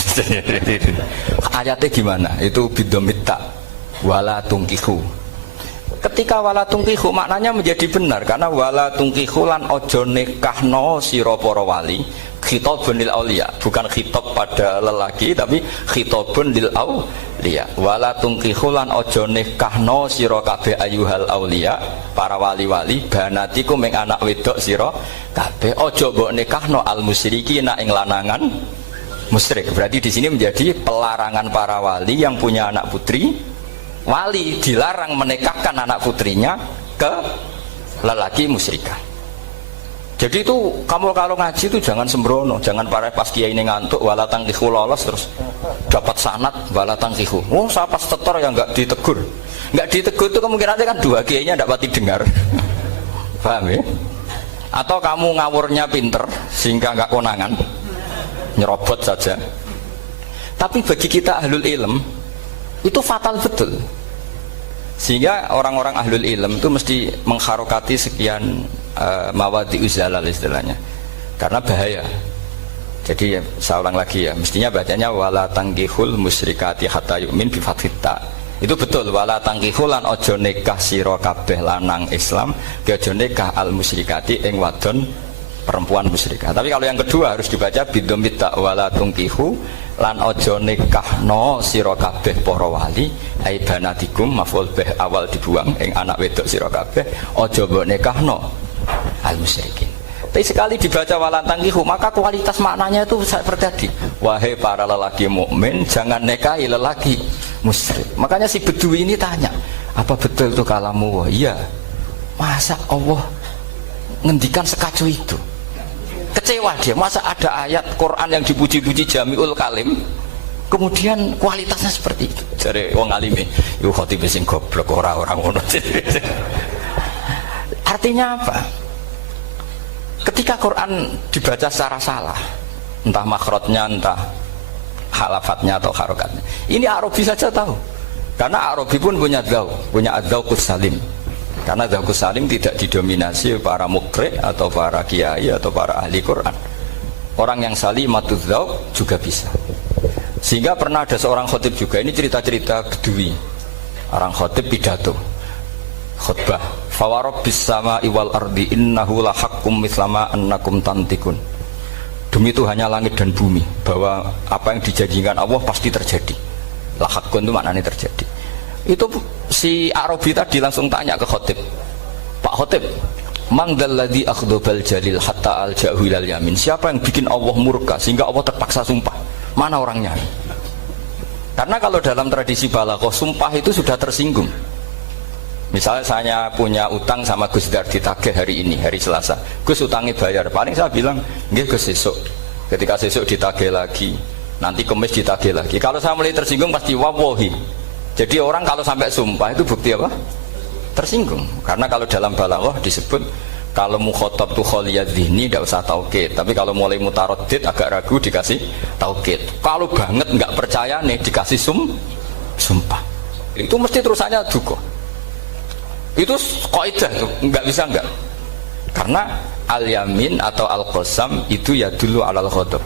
Ayatnya gimana? Itu bidomita wala tungkihu. Ketika wala tungkihu maknanya menjadi benar karena wala tungkihu lan ojo nikahno sira para wali, khitabun lil auliya, bukan khitab pada lelaki tapi khitabun lil auliya. Wala tungkihu lan ojo nikahno sira kabeh ayuhal auliya, para wali-wali, banatikum ing anak wedok sira kabeh, ojo mbok nikahno al musyrikina ing lanangan musyrik. Berarti di sini menjadi pelarangan para wali yang punya anak putri. Wali dilarang menikahkan anak putrinya ke lelaki musyrikah. Jadi itu kamu kalau ngaji itu jangan sembrono, jangan pas kiai ini ngantuk wala tangkihu lolos terus dapat sanad wala tangkihu. Oh, saya pas setor yang nggak ditegur. Nggak ditegur itu kemungkinannya kan dua kiainya tidak pati dengar. Paham ya? Atau kamu ngawurnya pinter sehingga nggak konangan, nyerobot saja. Tapi bagi kita ahlul ilm itu fatal betul, sehingga orang-orang ahlul ilm itu mesti mengharokati sekian mawadi uzalal istilahnya, karena bahaya. Jadi saya ulang lagi ya, mestinya bacanya wala tangkihul musyrikati hatta yu'min bi fathita. Itu betul, wala tangkihul lan ojo nikah sira kabeh lanang Islam ke ojo nikah al musyrikati ing wadon perempuan musyrikah. Tapi kalau yang kedua harus dibaca bidomit ta wala tungkihu lan ojo nikahno sira kabeh para wali ai banatikum maf'ul bih awal dibuang ing anak wedok sira kabeh ojo mbok nikahno al musyrikin. Tapi sekali dibaca wala tangkihu maka kualitas maknanya itu seperti tadi, wahai para lelaki mukmin jangan nikahi lelaki musyrik. Makanya si Bedui ini tanya, apa betul itu kalamu? Iya. Masa Allah ngendikan sekacau itu? Kecewa dia, masa ada ayat Quran yang dipuji-puji Jami'ul Kalim kemudian kualitasnya seperti itu. Jadi wong alime yo khotib sing goblok orang ngono. Artinya apa? Ketika Quran dibaca secara salah, entah makhrajnya, entah halafatnya atau harokatnya, ini Arabi saja tahu, karena Arabi pun punya adzauqus salim. Karena adzauqus salim tidak didominasi para mukri atau para kiai atau para ahli Quran. Orang yang salimatuz dzauq juga bisa. Sehingga pernah ada seorang khotib juga, ini cerita-cerita Bedui, orang khotib pidato khutbah, fawarabbis samai wal ardi innahu lahaqqum mislama annakum tantikun. Demi Tuhannya langit dan bumi, bahwa apa yang dijanjikan Allah pasti terjadi. Lahaqqun itu maknanya terjadi. Itu si Arabi tadi langsung tanya ke khotib, Pak khotib, man dzalladzi akhdhabal jalil hatta alja'hu ilal yamin. Siapa yang bikin Allah murka sehingga Allah terpaksa sumpah? Mana orangnya? Karena kalau dalam tradisi balaghah sumpah itu sudah tersinggung. Misalnya saya punya utang sama Gus Dar ditagih hari ini, hari Selasa. Gus utangnya bayar. Paling saya bilang, nggih Gus sesuk. Ketika sesuk ditagih lagi, nanti Kamis ditagih lagi. Kalau saya mulai tersinggung pasti wawahi. Jadi orang kalau sampai sumpah itu bukti apa? Tersinggung. Karena kalau dalam balaghah disebut kalau mukhatab tuh kholiyad dzihni tidak usah taukid. Tapi kalau mulai mutaraddid agak ragu dikasih taukid. Kalau banget nggak percaya nih dikasih sumpah. Itu mesti terusannya duka. Itu kaidah itu nggak bisa nggak, karena al-yamin atau al-qasam itu ya dulu alal khadab.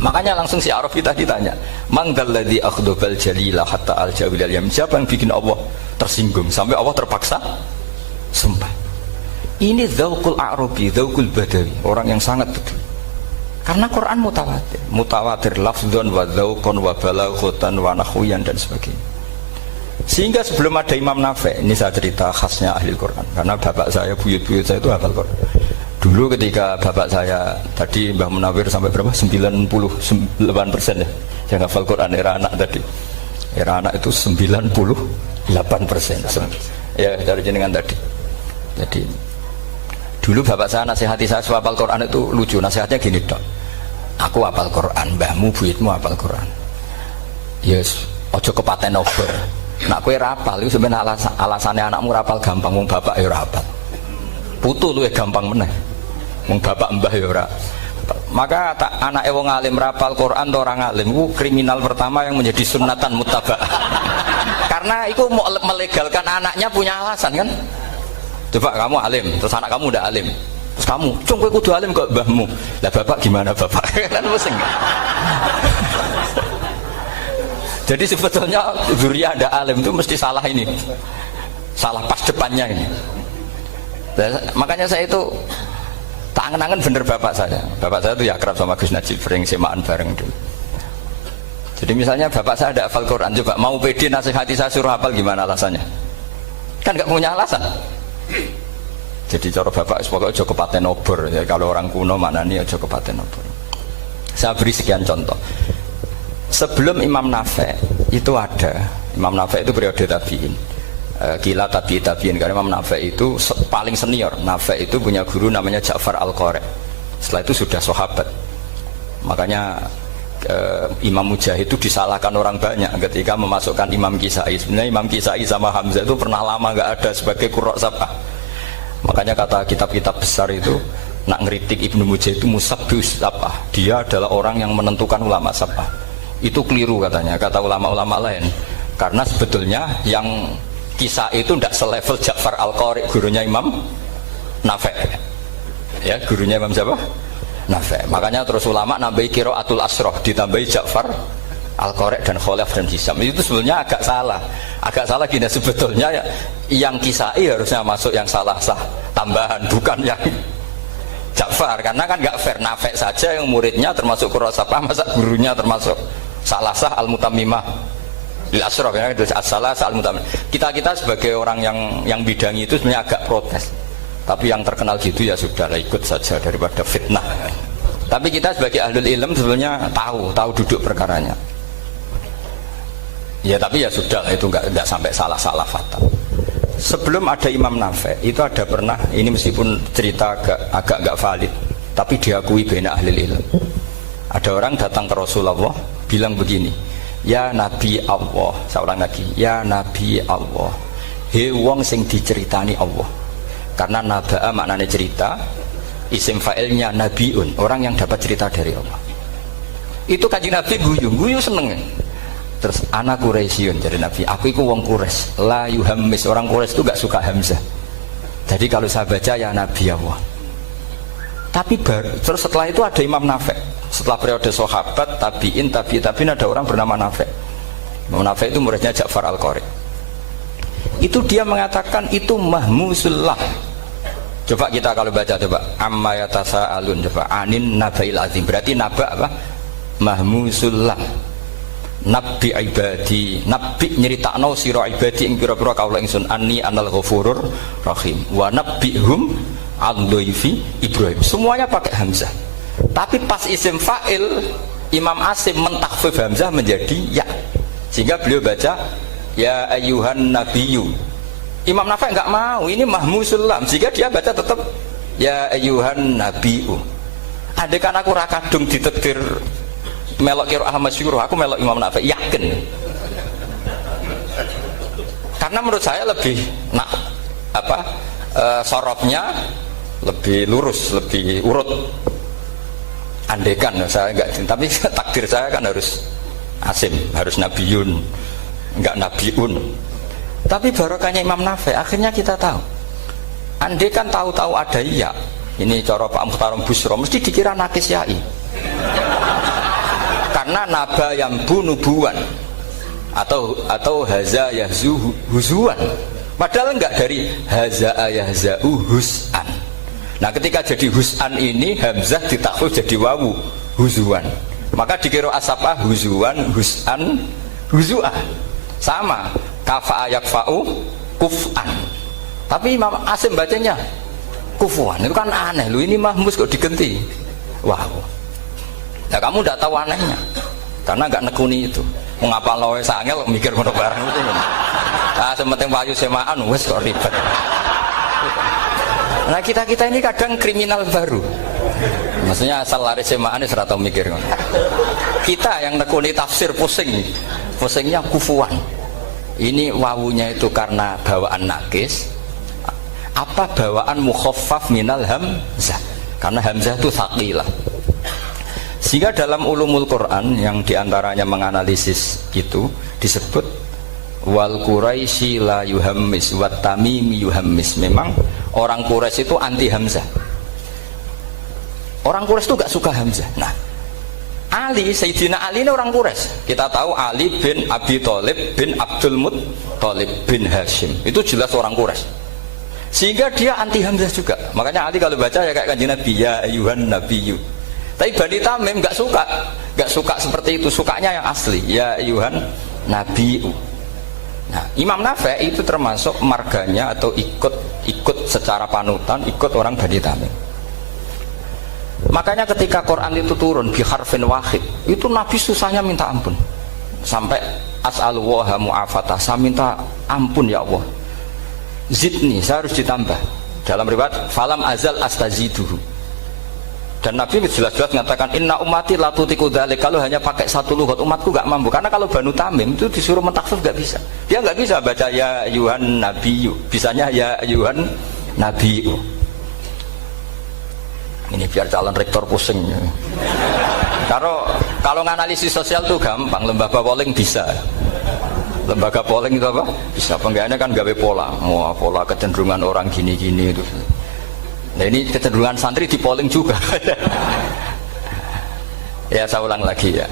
Makanya langsung si Arabi tadi tanya, man dzalladzi akhdhabal jalila hatta al-jawil al-yamin. Siapa yang bikin Allah tersinggung sampai Allah terpaksa sumpah? Ini dzauqul Arabi, dzauqul Badawi, orang yang sangat betul. Karena Quran mutawatir lafdzun wa dzauqun wa balaghatan wa nahwiyan dan sebagainya. Sehingga sebelum ada Imam Nafi', ini saya cerita khasnya ahli Quran, karena bapak saya, buyut-buyut saya itu hafal Quran. Dulu ketika bapak saya tadi Mbah Munawir sampai berapa? 98% ya yang hafal Quran, era anak tadi. Era anak itu 98%. Ya dari jenengan tadi. Jadi dulu bapak saya nasihati saya hafal Quran itu lucu, nasihatnya gini dok. Aku hafal Quran, mbahmu buyutmu hafal Quran. Yes, ojo kepaten over. Nak kowe rapal itu sebenarnya alasannya anakmu rapal gampang, wong bapak ya rapal. Putu luwih gampang meneh. Wong bapak mbah ya ora. Maka anake wong alim rapal Quran atau orang alim itu kriminal pertama yang menjadi sunatan muttaba. Karena itu mau melegalkan anaknya punya alasan kan? Coba kamu alim, terus anak kamu udah alim. Terus kamu, "Cung kowe kudu alim kok mbahmu." Lah bapak gimana bapak? Kan pusing. Jadi sebetulnya dzurriyyah ada alim itu mesti salah ini, salah pas depannya ini. Makanya saya itu tak angen-angen bener bapak saya. Bapak saya itu ya akrab sama Gus Najib, sering semaan bareng dulu. Jadi misalnya bapak saya ada hafal Quran, coba mau pede nasihati saya suruh hafal gimana alasannya? Kan nggak punya alasan. Jadi cara bapak pokoknya ojo kepaten obor ya, kalau orang kuno mana nih ojo kepaten obor. Saya beri sekian contoh. Sebelum Imam Nafi' itu ada, Imam Nafi' itu periode tabi'in. Gila tabi'in karena Imam Nafi' itu paling senior. Nafi' itu punya guru namanya Ja'far Al-Qari. Setelah itu sudah sahabat. Makanya Imam Mujahid itu disalahkan orang banyak ketika memasukkan Imam Kisai. Sebenarnya Imam Kisai sama Hamzah itu pernah lama nggak ada sebagai qurra sab'ah. Makanya kata kitab-kitab besar itu nak ngeritik Ibnu Mujahid itu musabbius sab'ah. Dia adalah orang yang menentukan ulama sab'ah. Itu keliru katanya, kata ulama-ulama lain. Karena sebetulnya yang Kisai itu tidak selevel Ja'far Al-Qari, gurunya Imam Nafi'. Ya, gurunya Imam siapa? Nafi'. Makanya terus ulama nambahi qiraatul asroh, ditambahi Ja'far Al-Qari dan Khalaf dan Hisam. Itu sebenarnya agak salah. Agak salah gini, sebetulnya yang Kisai harusnya masuk yang salah sah tambahan, bukan yang Ja'far. Karena kan nggak fair, Nafi' saja yang muridnya termasuk qurra sab'ah, masa gurunya termasuk salah sah al-mutammimah lil asroh, ya, itu as-salah sah al-mutammimah. Kita sebagai orang yang bidangi itu sebenarnya agak protes. Tapi yang terkenal gitu ya sudah ikut saja daripada fitnah. Tapi kita sebagai ahlul ilm sebenarnya tahu duduk perkaranya. Ya tapi ya sudah itu nggak sampai salah fatal. Sebelum ada Imam Nafi' itu ada pernah, ini meskipun cerita agak nggak valid, tapi diakui baina ahlul ilm. Ada orang datang ke Rasulullah bilang begini, ya Nabi Allah, saya ulang lagi, ya Nabi Allah, he wong sing diceritani Allah. Karena naba'a maknanya cerita, isim fa'ilnya nabiun, orang yang dapat cerita dari Allah. Itu kanjeng Nabi guyu seneng. Terus anak Quraisyun, jadi Nabi, aku itu wong Quraisy, la yuhammis, orang Quraisy itu gak suka hamzah. Jadi kalau saya baca ya Nabi Allah. Tapi terus setelah itu ada Imam Nafi'. Setelah periode sahabat, tabi'in ada orang bernama Nafi'. Imam Nafi' itu muridnya Ja'far Al-Qari. Itu dia mengatakan itu mahmusullah. Coba kita kalau baca coba amma yatasaalun, coba anin nabail azim, berarti naba apa? Mahmusullah. Nabi ibadi, nabi nyeritakno sira ibadi ing pira-pira kaula ingsun anni anal ghafurur rahim wa nabbihum al-dhaifi Ibrahim. Semuanya pakai hamzah. Tapi pas isim fa'il Imam Asim mentakhfif hamzah menjadi ya. Sehingga beliau baca ya ayyuhan nabiyyu. Imam Nafi' enggak mau, ini mahmusul lam. Sehingga dia baca tetap ya ayyuhan nabiyyu. Andai kan aku ra kadung ditakdir melok qiraah masyhur, aku melok Imam Nafi', yakin. Karena menurut saya lebih sorobnya lebih lurus, lebih urut. Andekan saya enggak, tapi takdir saya kan harus Asim, harus Nabiyun, enggak Nabiun. Tapi barokahnya Imam Nafi', akhirnya kita tahu. Andekan tahu-tahu ada iya, ini cara Pak Muhtaram Busro, mesti dikira nakis yai. Karena naba yang bunubuan atau haza yahzu huzuan, padahal enggak dari haza yahzau hus'an. Nah ketika jadi hus'an ini hamzah ditakhfif jadi wawu huzuan, maka dikira asapah huzuan hus'an huzu'ah, sama kafa yakfa'u kuf'an. Tapi Imam Asim bacanya kufuan, itu kan aneh lu, ini mahmus kok diganti wow. Nah kamu tidak tahu anehnya karena nggak nekuni itu. Mengapa lawe sangel mikir ngono barang itu. Ah sementing payu semaan wes kok ribet. Nah kita ini kadang kriminal baru. Maksudnya asal lari semaan wis ora tau mikir ngono. Kita yang nekuni tafsir pusingnya kufuan. Ini wawunya itu karena bawaan nakis. Apa bawaan mukhaffaf minal hamzah? Karena hamzah itu tsaqilah. Sehingga dalam ulumul Quran yang diantaranya menganalisis itu disebut wal Quraisy la yuhammis wat tamimi yuhammis. Memang orang Quraisy itu anti hamzah. Orang Quraisy itu gak suka hamzah. Nah, Ali, Sayyidina Ali ini orang Quraisy. Kita tahu Ali bin Abi Thalib bin Abdul Muttalib bin Hashim. Itu jelas orang Quraisy. Sehingga dia anti Hamzah juga. Makanya Ali kalau baca ya kayak Kanjeng Nabi, ya ayyuhan nabiyyu. Tapi Bani Tamim enggak suka seperti itu, sukanya yang asli, ya ayyuhan nabiyyu. Nah, Imam Nafi' itu termasuk marganya atau ikut secara panutan, ikut orang Bani Tamim. Makanya ketika Quran itu turun bi harfin wahid, itu Nabi susahnya minta ampun. Sampai as'alullaha mu'afata, saya minta ampun ya Allah. Zidni, saya harus ditambah. Dalam riwayat falam azal astaziduhu. Dan Nabi jelas-jelas mengatakan inna ummati la tutiku dzalik. Kalau hanya pakai satu lughat umatku enggak mampu. Karena kalau Banu Tamim itu disuruh mentakhfif enggak bisa. Dia enggak bisa baca ya ayyuhan nabiyyu. Bisanya ya ayyuhan nabiyyu. Ini biar calon rektor pusing. Kalau nganalisis sosial tuh gampang, lembaga polling bisa. Lembaga polling itu apa? Bisa. Penggawaannya kan gawe pola. Wah, pola kecenderungan orang gini-gini itu. Nah ini kecenderungan santri di polling juga. Ya saya ulang lagi ya.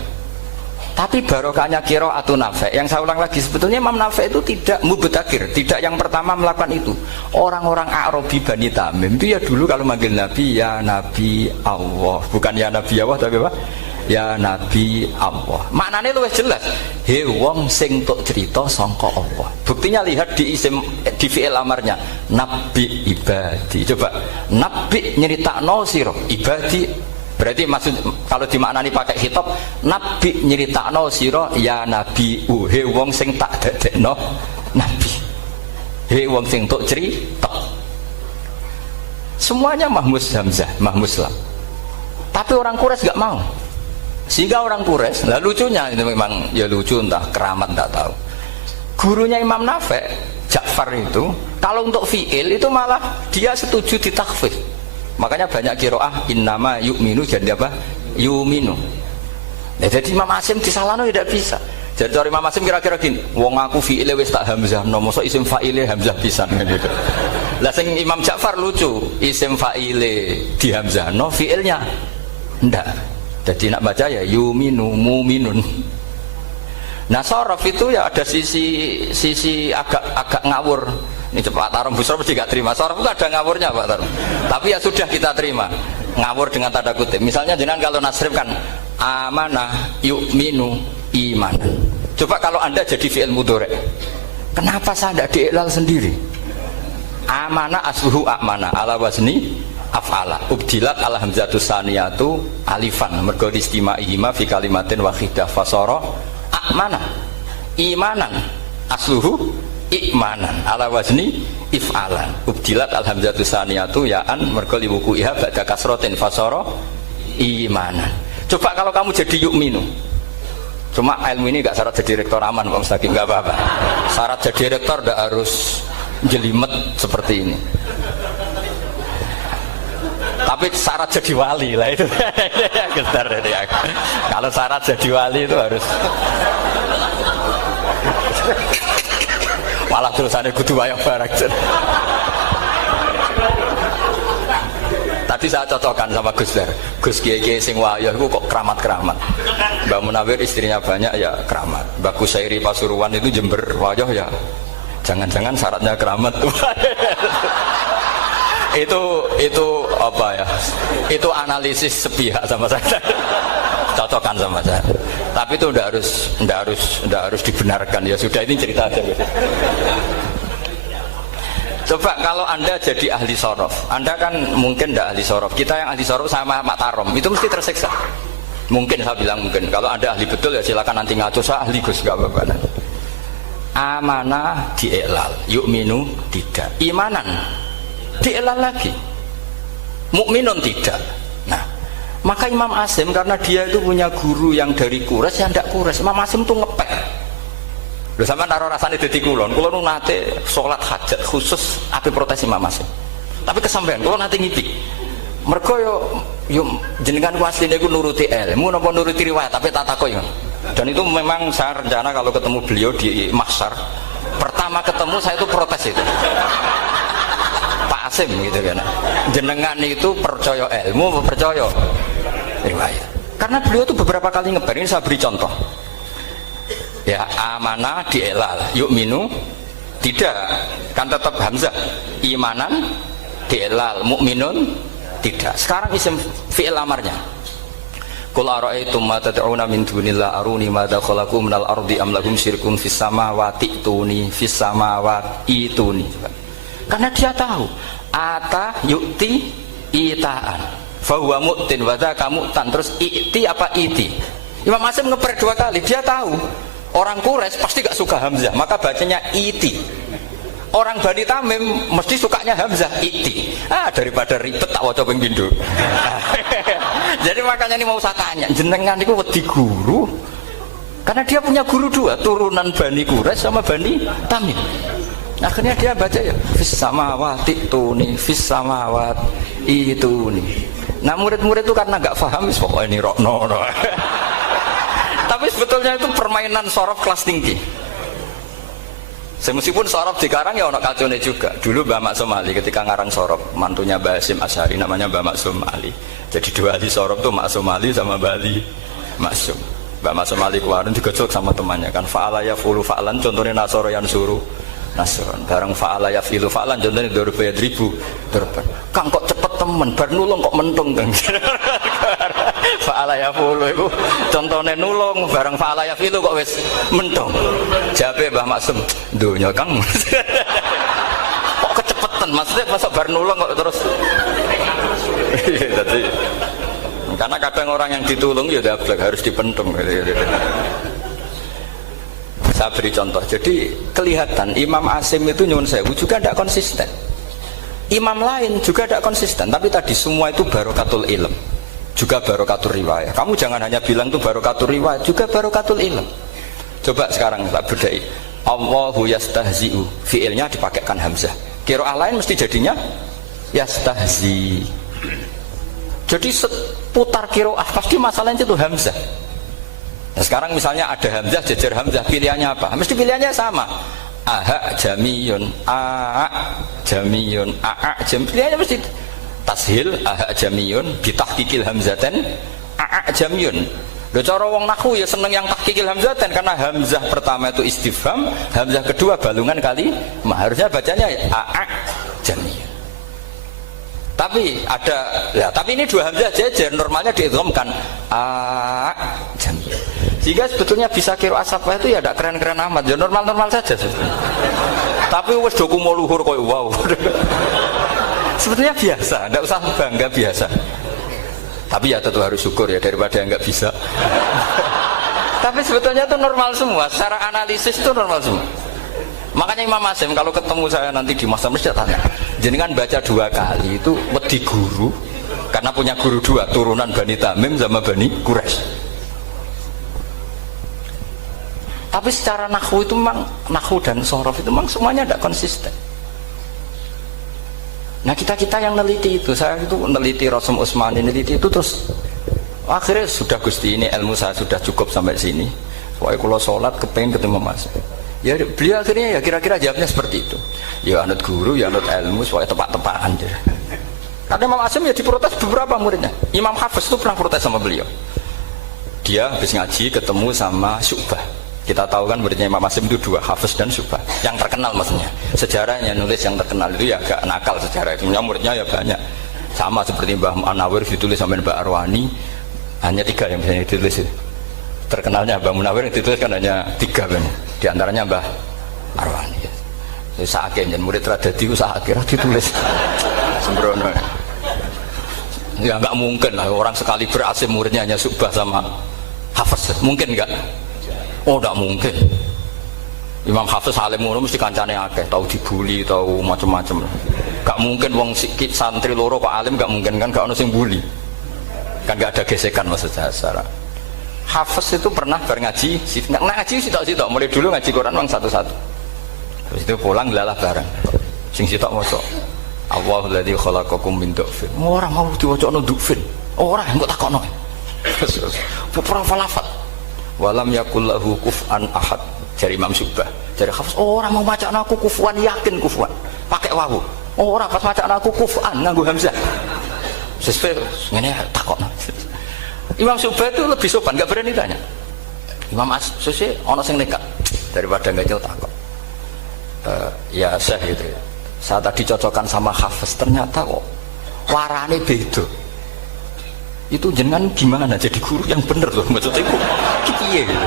Tapi barokahnya qiraatun Nafi'. Yang saya ulang lagi, sebetulnya Imam Nafi' itu tidak mubtagir, tidak yang pertama melakukan itu. Orang-orang Arabi Bani Tamim itu ya dulu kalau manggil Nabi ya Nabi Allah, bukan ya Nabi Allah tapi apa? Ya Nabi Allah. Maknanya luwih jelas. He wong sing tok cerita sangka Allah. Buktinya lihat di isim di fi'il amarnya. Nabi ibadi. Coba nabi nyeritakno sira ibadi. Berarti maksud kalau dimaknani pakai khitab, nabi nyeritakno sira ya Nabi. He wong sing tak dadekno nabi. He wong sing tok cerita. Semuanya mahmus hamzah, mahmus lam. Tapi orang Quraisy enggak mau. Sehingga orang Quraisy, lah lucunya itu memang ya lucu, entah keramat enggak tahu. Gurunya Imam Nafi', Ja'far itu, kalau untuk fi'il itu malah dia setuju ditakhfif. Makanya banyak qiraah innama yu'minu jadi apa? Yu'minu. Nah, jadi Imam Asim disalahno tidak bisa. Jadi dari Imam Asim kira-kira gini, wong aku fi'ile wis tak hamzah, no mosok isim fa'ile hamzah pisan gitu. Lah sing Imam Ja'far lucu, isim fa'ile di hamzah, no fi'ilnya ndak. Jadi nak baca ya yuminu muminun. Nah sorof itu ya ada sisi agak ngawur. Ini Pak Tarum Busro mesti gak terima. Sorof itu ada ngawurnya Pak Tarum. Tapi ya sudah kita terima. Ngawur dengan tanda kutip. Misalnya jenengan kalau nasrif kan amanah yu'minu imanan. Coba kalau Anda jadi fi'il mudhari'. Kenapa saya tidak diiklal sendiri? Amanah asluhu amana ala wazni af'ala ubdilat ala hamzatus saniyatu alifan mergo istimaihima fi kalimatin wahidah fasara amana imanan asluhu imanan ala wazni if'alan ubdilat al hamzatus saniyatu ya'an mergo liwuku'iha ba'da kasratin fasara imanan. Coba kalau kamu jadi yu'minu, cuma ilmu ini gak syarat jadi rektor aman Pak Mustaqim, gak apa-apa. Syarat jadi rektor gak harus jelimet seperti ini. Tapi syarat jadi wali lah itu. Kalau syarat jadi wali itu harus malah terusannya kudu wayang barang. Tadi saya cocokkan sama Gus Dar. Gus Kiai sing wayah itu kok keramat-keramat. Mbak Munawir istrinya banyak ya keramat. Mbak Kusairi Pasuruan itu Jember wayah ya. Jangan-jangan syaratnya keramat. itu apa ya? Itu analisis sepihak sama saya. Cocokkan sama saya. Tapi itu ndak harus dibenarkan ya sudah, ini cerita aja. Coba kalau Anda jadi ahli sorof, Anda kan mungkin ndak ahli sorof. Kita yang ahli sorof sama Mak Tarom itu mesti tersiksa. Mungkin saya bilang mungkin. Kalau Anda ahli betul ya silakan nanti ngaco, saya ahli Gus enggak apa-apa. Amanah diiklal, yu'minu tidak. Imanan diiklal lagi, mukminun tidak. Nah, maka Imam Asim karena dia itu punya guru yang dari Quraisy yang tidak Quraisy, Imam Asim itu ngepek. Lho sampean taruh rasane dadi kulon nate salat hajat khusus ape protes Imam Asim. Tapi kesampean kulon nate ngipik. Mergo yo jenengan ku asline ku nuruti ilmu napa nuruti riwayat, tapi tak takoki. Dan itu memang saya rencana kalau ketemu beliau di Mahsyar, pertama ketemu saya itu protes itu. Pak Asim gitu kan. Jenengan itu percaya ilmu apa percaya riwayat? Karena beliau itu beberapa kali ngebar. Ini saya beri contoh. Ya, amana dielal, yu'minu tidak, kan tetap hamzah. Imanan dielal, mukminun tidak. Sekarang isim fi'il amarnya. Qul ara'aytum ma tad'una min dunillah aruni madza khalaqu minal ardi am lahum syirkun fis samawati tuni fis samawati tuni. Karena dia tahu ata yu'ti itaan fa huwa mu'tin wa dzaka mu'tan. Terus i'ti apa iti? Imam Hasim ngeper 2 kali. Dia tahu orang Quraisy pasti gak suka hamzah, maka bacanya iti. Orang Bani Tamim mesti sukanya hamzah iti. Daripada ribet tak waca ping pindho. Jadi makanya ini mau saya tanya, jenengan niku wedi guru? Karena dia punya guru 2, turunan Bani Quraisy sama Bani Tamim. Akhirnya dia baca ya fis samawati tuni fis samawati tuni. Nah murid-murid itu karena gak paham pokoknya ini rokno. Tapi sebetulnya itu permainan sorof kelas tinggi. Meskipun sorof dikarang ya ono kacone juga. Dulu Mbah Maksum Ali ketika ngarang sorof, mantunya Mbah Hasim Asy'ari namanya Mbah Maksum Ali. Jadi 2 ahli sorof tuh Maksum Ali sama Mbah Ali Maksum. Mbah Maksum Ali keluarin digojok sama temannya kan. Fa'ala yafulu fa'lan, contohnya nasoro yang suruh nasron. Bareng fa'ala yafilu fa'lan, contohnya dorba yadribu dorban. Kang kok cepet temen, bar nulung kok mentung kan. Fa'ala yafulu itu contohnya nulung, bareng fa'ala yafilu kok wis mentung. Jabe Mbah Maksum, dunya Kang. Kok kecepetan, maksudnya masuk bar nulung kok terus. Jadi, karena kadang orang yang ditulung ya dablek harus dipentung. Saya beri contoh. Jadi kelihatan Imam Asim itu nyuwun sewu juga tidak konsisten. Imam lain juga tidak konsisten. Tapi tadi semua itu barokatul ilm, juga barokatul riwayah. Kamu jangan hanya bilang itu barokatul riwayah, juga barokatul ilm. Coba sekarang tak bedai. Allahu yastahzi'u, fiilnya dipakaikan hamzah. Qiraah lain mesti jadinya yastahzi. Jadi seputar qiraah pasti masalahnya itu hamzah. Nah, sekarang misalnya ada hamzah jejer hamzah, pilihannya apa? Mesti pilihannya sama. Aha jamiyun, a jamiyun, a jam. Pilihannya mesti tashil aha jamiyun, bitahqiqil hamzaten a jamiyun. Lho cara wong nahwu ya seneng yang tahqiqil hamzaten karena hamzah pertama itu istifham, hamzah kedua balungan kali, harusnya bacanya a jamiyun. Tapi ada, ya, tapi ini 2 hamzah jejer, normalnya diidghamkan a jamiyun. Sehingga sebetulnya bisa qiraah safah itu ya tidak keren-keren amat, ya normal-normal saja sebetulnya. Tapi wis do kumo luhur koyo wow. Sebetulnya biasa, tidak usah bangga, biasa. Tapi ya tentu harus syukur ya daripada yang nggak bisa. Tapi sebetulnya itu normal semua, secara analisis itu normal semua. Makanya Imam Hasim kalau ketemu saya nanti di masa mesti tanya, jenengan baca 2 kali itu wedi guru karena punya guru 2, turunan Bani Tamim sama Bani Quraisy. Tapi secara nahwu itu memang, nahwu dan sorof itu memang semuanya tidak konsisten. Nah kita yang neliti itu, saya itu neliti Rasul Utsmani, neliti itu terus akhirnya sudah Gusti ini ilmu saya sudah cukup sampai sini. Pokoknya kalau sholat kepengen ketemu Mas. Ya beliau akhirnya ya kira-kira jawabnya seperti itu. Ya anut guru, ya anut ilmu, soalnya tepak-tepakan. Karena Imam Hasim ya diprotes beberapa muridnya. Imam Hafiz itu pernah protes sama beliau. Dia habis ngaji ketemu sama Syu'bah. Kita tahu kan muridnya Imam Hasim itu 2, Hafiz dan Syu'bah. Yang terkenal maksudnya. Sejarahnya nulis yang terkenal itu ya agak nakal sejarah. Punya muridnya ya banyak. Sama seperti Mbah Munawir ditulis sampai Mbak Arwani. Hanya 3 yang bisa ditulis. Terkenalnya Mbah Munawir yang ditulis kan hanya 3 kan. Di antaranya Mbah Arwani. Saake jan murid radadi saake ditulis. Sembrono. Ya enggak mungkin lah orang sekali berasim muridnya hanya Syu'bah sama Hafiz. Mungkin enggak? Oh enggak mungkin. Imam Hafiz alim ngono mesti kancane akeh, tahu dibuli, tahu macam-macam. Enggak mungkin wong sikit santri loro kok alim, enggak mungkin kan, enggak ono sing bully. Kan enggak ada gesekan maksudnya secara. Hafiz itu pernah ngaji, ngaji sitok-sitok, mulai dulu ngaji Quran memang satu-satu. Terus itu pulang lalah bareng. Sing sitok maca Allahul ladzi khalaqakum min dhufin. Ora mau diwacana dhufin. Ora engko takokno. Ora falafat. Walam yakul lahu kuf'an ahad. Dari Imam Syu'bah. Dari Hafiz, ora mau macana aku kufuan, yakin kufuan. Pakai wawu. Ora pas macana aku kuf'an nganggo hamzah. Sesuai ngene takokno. Imam Syu'bah itu lebih sopan, nggak berani tanya. Imam Asy'ari ono sing nekat daripada nggak nyel takut. Ya Syekh gitu ya. Saya tadi cocokkan sama Hafiz, ternyata kok warane beda. Itu jenengan gimana jadi guru yang bener loh, maksudnya itu piye gitu.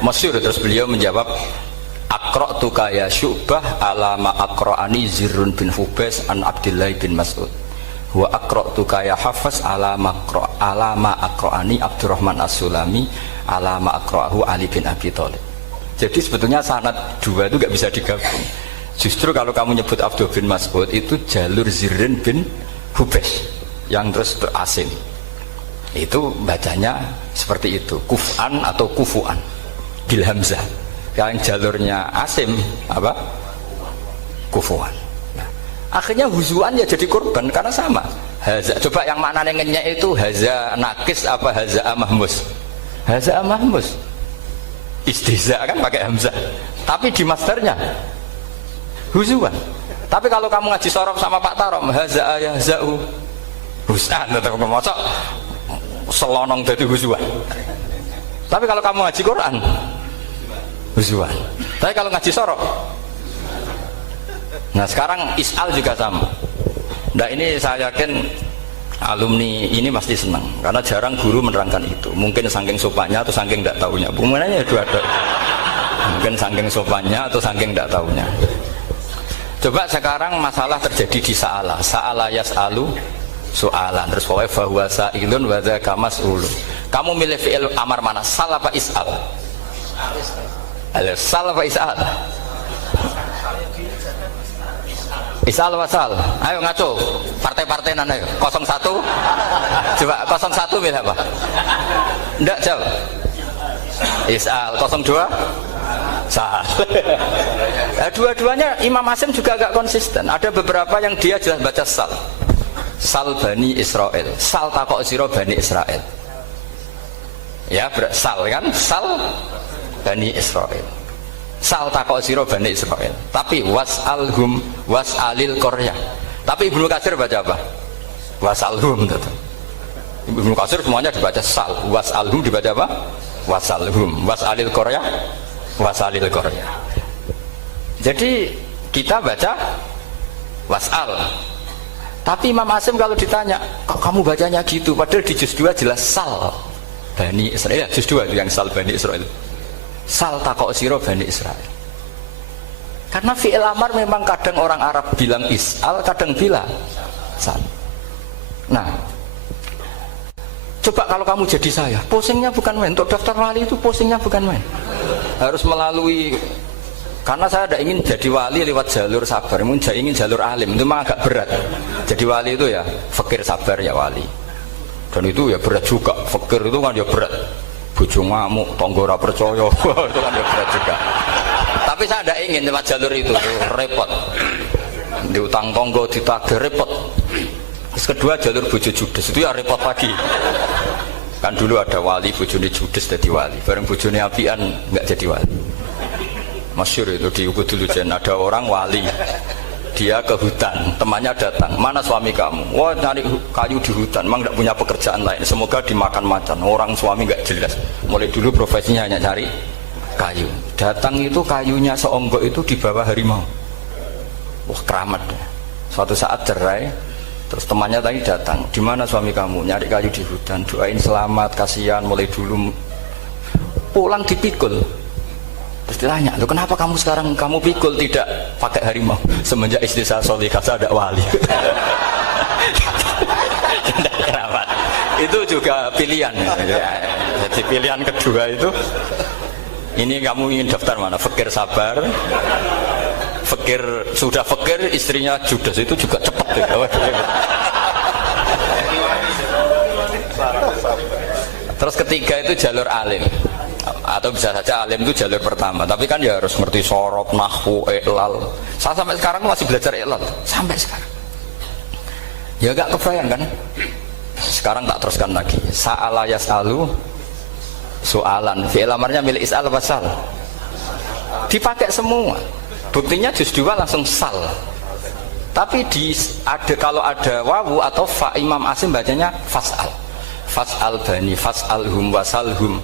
Masyhur terus beliau menjawab, Aqra'tuka ya Syu'bah ala ma aqra'ani Zirrun bin Hubais an Abdillah bin Mas'ud. Wa aqra'tuka ya Hafiz ala ma aqra'ani Abdurrahman As-Sulami ala ma aqra'ahu Ali bin Abi Thalib. Jadi sebetulnya sanad dua itu gak bisa digabung. Justru kalau kamu nyebut Abdul bin Mas'ud itu jalur Zirrun bin Hubais yang terus berasim. Itu bacanya seperti itu, kuf'an atau kufu'an bil hamzah. Yang jalurnya Asim apa? Kufuan. Nah, akhirnya huzuan ya jadi korban karena sama. Haza, coba yang maknanya ngenyek itu haza nakis apa haza mahmus? Haza mahmus. Istihza kan pakai hamzah. Tapi di masternya huzuan. Tapi kalau kamu ngaji sorof sama Pak Tarom, haza ayahza'u husan atau ngomong selonong dari huzuan. Tapi kalau kamu ngaji Quran huzuan. Tapi kalau ngaji sorok, nah sekarang is'al juga sama. Nah ini saya yakin alumni ini pasti senang karena jarang guru menerangkan itu. Mungkin saking sopannya atau saking tidak tahunya. Bagaimana dua-dua. Mungkin saking sopannya atau saking tidak tahunya. Coba sekarang masalah terjadi di Sa'ala yas'alu soalan terus pokoknya fahuwa sa'ilun wa dzaka mas'ulun. Kamu milih fi'il amar mana? Sal apa is'al? Sal apa is'al? Is'al apa sal? Ayo ngaco, partai-partainan ayo 01. Coba 01 milih apa? Enggak jawab. Is'al 02 sal. Dua-duanya Imam Asim juga agak konsisten. Ada beberapa yang dia jelas baca sal. Sal Bani Israel, sal takok sira Bani Israel. Ya, sal kan? Sal Bani Israel. Sal takok sira Bani Israel. Tapi was'alhum was'alil qaryah. Tapi Ibnu Katsir baca apa? Was'alhum tetap. Ibnu Katsir semuanya dibaca sal, was'alhum dibaca apa? Was'alhum, was'alil qaryah, was'alil qaryah. Jadi kita baca was'al. Tapi Imam Asim kalau ditanya, kok kamu bacanya gitu? Padahal di juz 2 jelas sal Bani Israel. Juz 2 itu yang sal Bani Israel. Sal takok sira Bani Israel. Karena fi'il amar memang kadang orang Arab bilang is'al, kadang bilang sal. Nah, coba kalau kamu jadi saya, pusingnya bukan main. Untuk daftar wali itu pusingnya bukan main. Harus melalui, karena saya tidak ingin jadi wali lewat jalur sabar, ingin jalur alim, itu memang agak berat. Jadi wali itu ya fakir sabar ya wali. Dan itu ya berat juga, fakir itu kan ya berat. Bojo ngamuk, tangga ora percaya, itu kan ya berat juga. Tapi saya tidak ingin lewat jalur itu repot. Diutang tangga ditagih repot. Terus kedua jalur bojo judes itu ya repot lagi. Kan dulu ada wali bojone judes jadi wali, bareng bojone apian nggak jadi wali. Masyhur itu di Ubudul Ujen, ada orang wali, dia ke hutan, temannya datang, mana suami kamu? Wah nyari kayu di hutan, memang tidak punya pekerjaan lain, semoga dimakan macan. Orang suami nggak jelas, mulai dulu profesinya hanya cari kayu. Datang itu kayunya seonggok itu di bawah harimau. Wah keramat. Suatu saat cerai, terus temannya tadi datang, di mana suami kamu? Nyari kayu di hutan, doain selamat, kasihan, mulai dulu. Pulang dipikul. Terus ditanya, loh kenapa kamu sekarang kamu pikul tidak pakai harimau? Semenjak istri saya solihah, saya ada wali. Itu juga pilihan. Jadi pilihan kedua itu, ini kamu ingin daftar mana? Fakir sabar, fakir sudah fakir, istrinya judes, itu juga cepat. Terus ketiga itu jalur alim. Atau bisa saja alim itu jalur pertama, tapi kan ya harus ngerti sorok, nahwu, i'lal. Saya sampai sekarang masih belajar i'lal sampai sekarang. Ya gak kebayang kan? Sekarang tak teruskan lagi. Sa'ala yas'alu soalan. Fi'il amarnya milik is'al apa sal? Dipakai semua. Buktinya juz 2 langsung sal. Tapi kalau ada wawu atau fa, Imam Asim bacanya fas'al. fas'al bani fas'alhum wasalhum.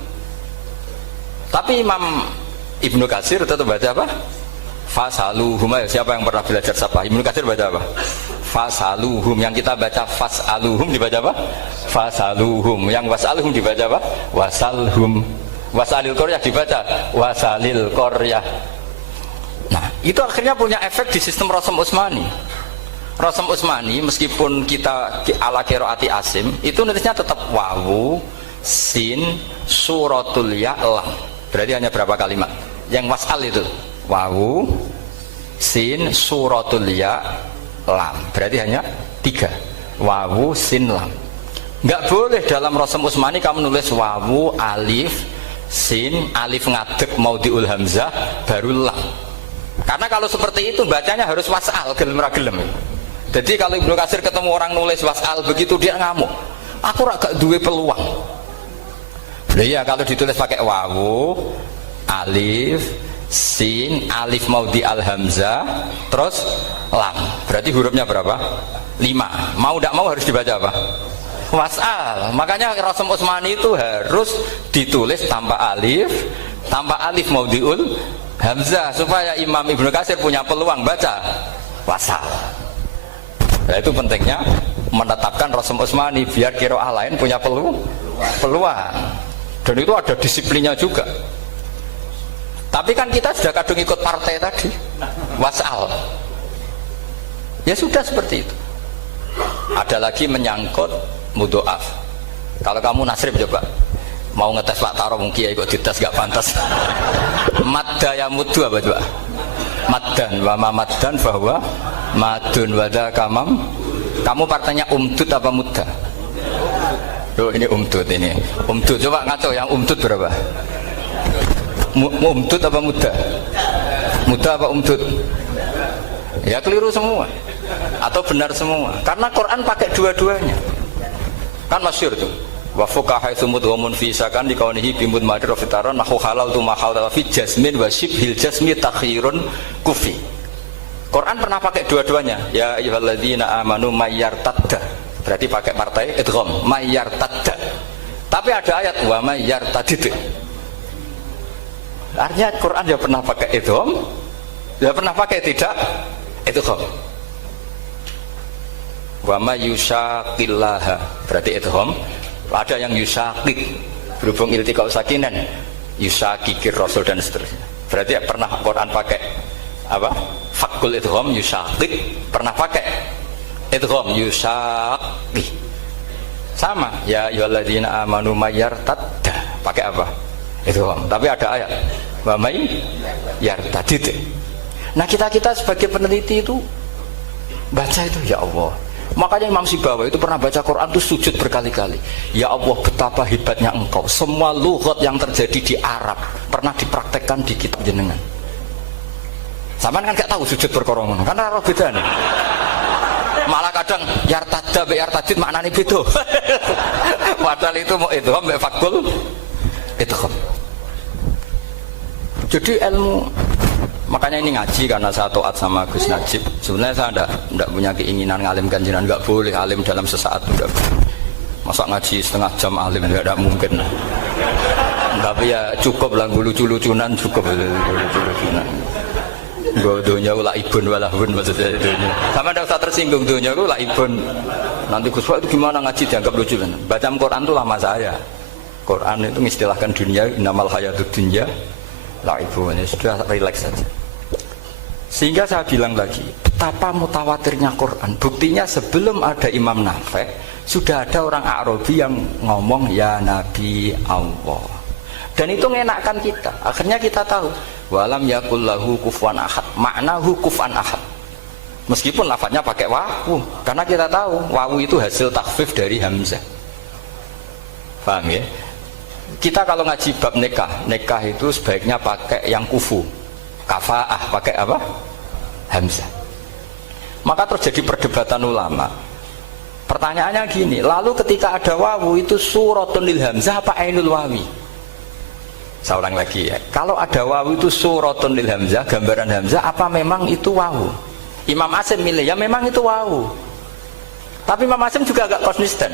Tapi Imam Ibnu Katsir tetap baca apa? Fasaluhum. Siapa yang pernah belajar sapa? Ibnu Katsir baca apa? Fasaluhum. Yang kita baca fasaluhum dibaca apa? Fasaluhum. Yang wasalhum dibaca apa? Wasalhum. Wasalil qaryah dibaca wasalil qaryah. Nah, itu akhirnya punya efek di sistem Rasm Utsmani. Rasm Utsmani meskipun kita ala qiraati Asim, itu nulisnya tetap wawu, sin, suratul ya, lam. Berarti hanya berapa kalimat? Yang wasal itu wawu, sin, suratul ya, lam. Berarti hanya 3. Wawu, sin, lam. Enggak boleh dalam Rasm Utsmani kamu nulis wawu, alif, sin, alif ngadeg maudhi'ul hamzah baru lam. Karena kalau seperti itu bacanya harus wasal, gelem ra gelem. Jadi kalau Ibnu Katsir ketemu orang nulis wasal begitu dia ngamuk. Aku gak duwe peluang. Iya, kalau ditulis pakai wawu, alif, sin, alif maudhi al hamzah, terus lam. Berarti hurufnya berapa? 5. Mau tidak mau harus dibaca apa? Wasal. Makanya Rasm Utsmani itu harus ditulis tanpa alif maudhiul hamzah supaya Imam Ibnu Katsir punya peluang baca wasal. Nah, itu pentingnya menetapkan Rasm Utsmani biar qiraah lain punya peluang. Dan itu ada disiplinnya juga. Tapi kan kita sudah kadung ikut partai tadi, wasal. Ya sudah seperti itu. Ada lagi menyangkut mudhoaf. Kalau kamu nasrib coba mau ngetes Pak Taro mungkin ya ikut dites gak pantas. Madda ya mudhu apa coba? Maddan wa ma maddan bahwa madun wada kamam. Kamu partainya umdud apa mudda? Loh, ini umdud ini. Umdud coba ngaco yang umdud berapa? Umdud apa mudda? Mudda apa umdud? Ya keliru semua. Atau benar semua. Karena Quran pakai dua-duanya. Kan masyhur tuh. Wa fuqaha sumud wa munfisakan dikaunihi bimud madir fitaran nahu halal tu mahal fi jasmin wa shibhil jasmi takhirun kufi. Quran pernah pakai dua-duanya. Ya ayyuhalladzina amanu mayyartadda. Berarti pakai partai idgham, mayyartadda. Tapi ada ayat wa mayyartadid. Artinya Quran ya pernah pakai idgham, ya pernah pakai tidak idgham. Wa mayyushaqillaha. Berarti idgham. Ada yang yusakik berhubung iltiqau sakinan, yusakikir rasul dan seterusnya. Berarti pernah Quran pakai apa? Fakul idgham yusakik, pernah pakai idgham yusakik. Sama ya ayyuhalladzina amanu mayyartadda, pakai apa? Idgham. Tapi ada ayat wa may yartadid. Nah, kita sebagai peneliti itu baca itu ya Allah. Makanya Imam Sibawa itu pernah baca Quran itu sujud berkali-kali. Ya Allah, betapa hebatnya engkau. Semua lughat yang terjadi di Arab pernah dipraktekkan di kitab jenengan. Sama kan gak tahu sujud berkorongan, karena roh beda nih. Malah kadang yartada be yartadid maknanya beda. Padahal itu mau idgham be fakul idgham. Jadi ilmu. Makanya ini ngaji karena saya taat sama Gus Najib. Sebenarnya saya tidak punya keinginan ngalimkan jenengan, nggak boleh alim dalam sesaat udah. Masa ngaji setengah jam alim nggak mungkin. Tapi ya cukup lah lucu-lucunan cukup lucu-lucunan. Godonya ulah ibun walahun maksudnya itu. Sama ada usah tersinggung dunia ulah ibun. Nanti Gus Pak itu gimana ngaji dianggap lucu kan? Baca Quran itu lama saya. Quran itu mengistilahkan dunia inamal hayatud dunya. Lah ibu ini sudah relax saja. Sehingga saya bilang lagi, betapa mutawatirnya Quran. Buktinya sebelum ada Imam Nafi' sudah ada orang Arabi yang ngomong ya Nabi Allah. Dan itu ngenakkan kita. Akhirnya kita tahu walam yakul lahu kufuwan ahad. Maknahu kufuwan ahad. Meskipun lafadznya pakai wawu, karena kita tahu wawu itu hasil takhfif dari hamzah. Paham ya? Kita kalau ngaji bab nikah itu sebaiknya pakai yang kufu, kafaah, pakai apa? Hamzah. Maka terjadi perdebatan ulama. Pertanyaannya gini, lalu ketika ada wawu itu suratun lil hamzah apa ainul wawi? Saya ulang lagi ya. Kalau ada wawu itu suratun lil hamzah, gambaran hamzah, apa memang itu wawu? Imam Asim milih, ya memang itu wawu. Tapi Imam Asim juga agak konsisten.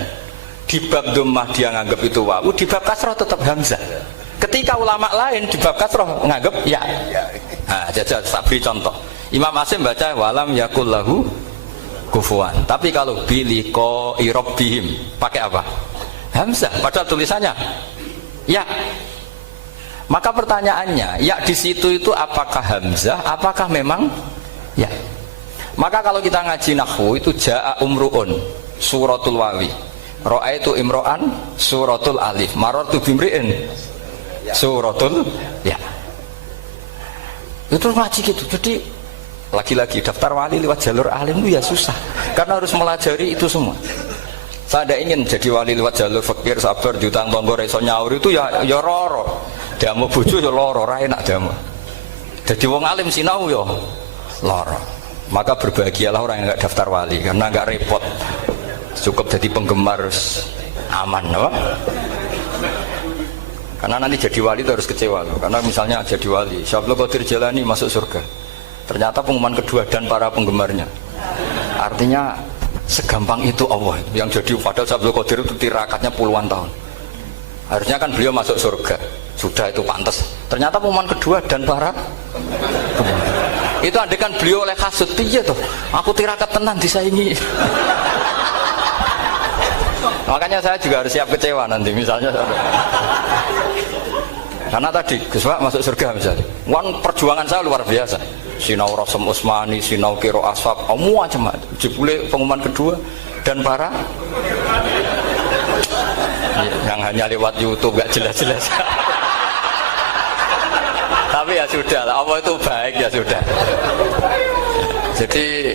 di bab dhammah dia nganggap itu wawu, di bab kasroh tetap hamzah. Ketika ulama lain di bab kasroh nganggap ya. Nah, jajal tak beri contoh. Imam Asim baca walam yakul lahu kufuwan. Tapi kalau biliko irobbihim pakai apa? Hamzah. Padahal tulisannya ya. Maka pertanyaannya, ya di situ itu apakah hamzah? Apakah memang ya? Maka kalau kita ngaji nahwu itu jaa umruun suratul wawi, ra'aitu imro'an suratul alif, marartu bimri'in suratul ya. Itu ngaji gitu. Jadi lagi-lagi daftar wali lewat jalur alim itu ya susah karena harus melajari itu semua. Saya tidak ingin jadi wali lewat jalur fakir sabar diutang tonggo reso nyaur itu ya roro. Damu bojo ya loro, ora enak damu. Jadi wong alim sinau ya loro. Maka berbahagialah orang yang enggak daftar wali karena enggak repot. Cukup jadi penggemar aman, no? Karena nanti jadi wali itu harus kecewa loh. Karena misalnya jadi wali, Syabul Qadir Jalani masuk surga. Ternyata pengumuman kedua dan para penggemarnya. Artinya segampang itu Allah. Yang jadi padahal Syabul Qadir itu tirakatnya puluhan tahun. Harusnya kan beliau masuk surga. Sudah itu pantas. Ternyata pengumuman kedua dan para itu andai kan beliau oleh kasut piye tuh. Aku tirakat tenan disaingi. Makanya saya juga harus siap kecewa nanti misalnya. Karena tadi Gus Pak masuk surga misalnya. Perjuangan saya luar biasa. Sinau Rasul Utsmani, sinau Kiro Asfab, semua macam jebule pengumuman kedua dan para yang hanya lewat YouTube gak jelas-jelas. Tapi ya sudah lah, Allah itu baik ya sudah. Jadi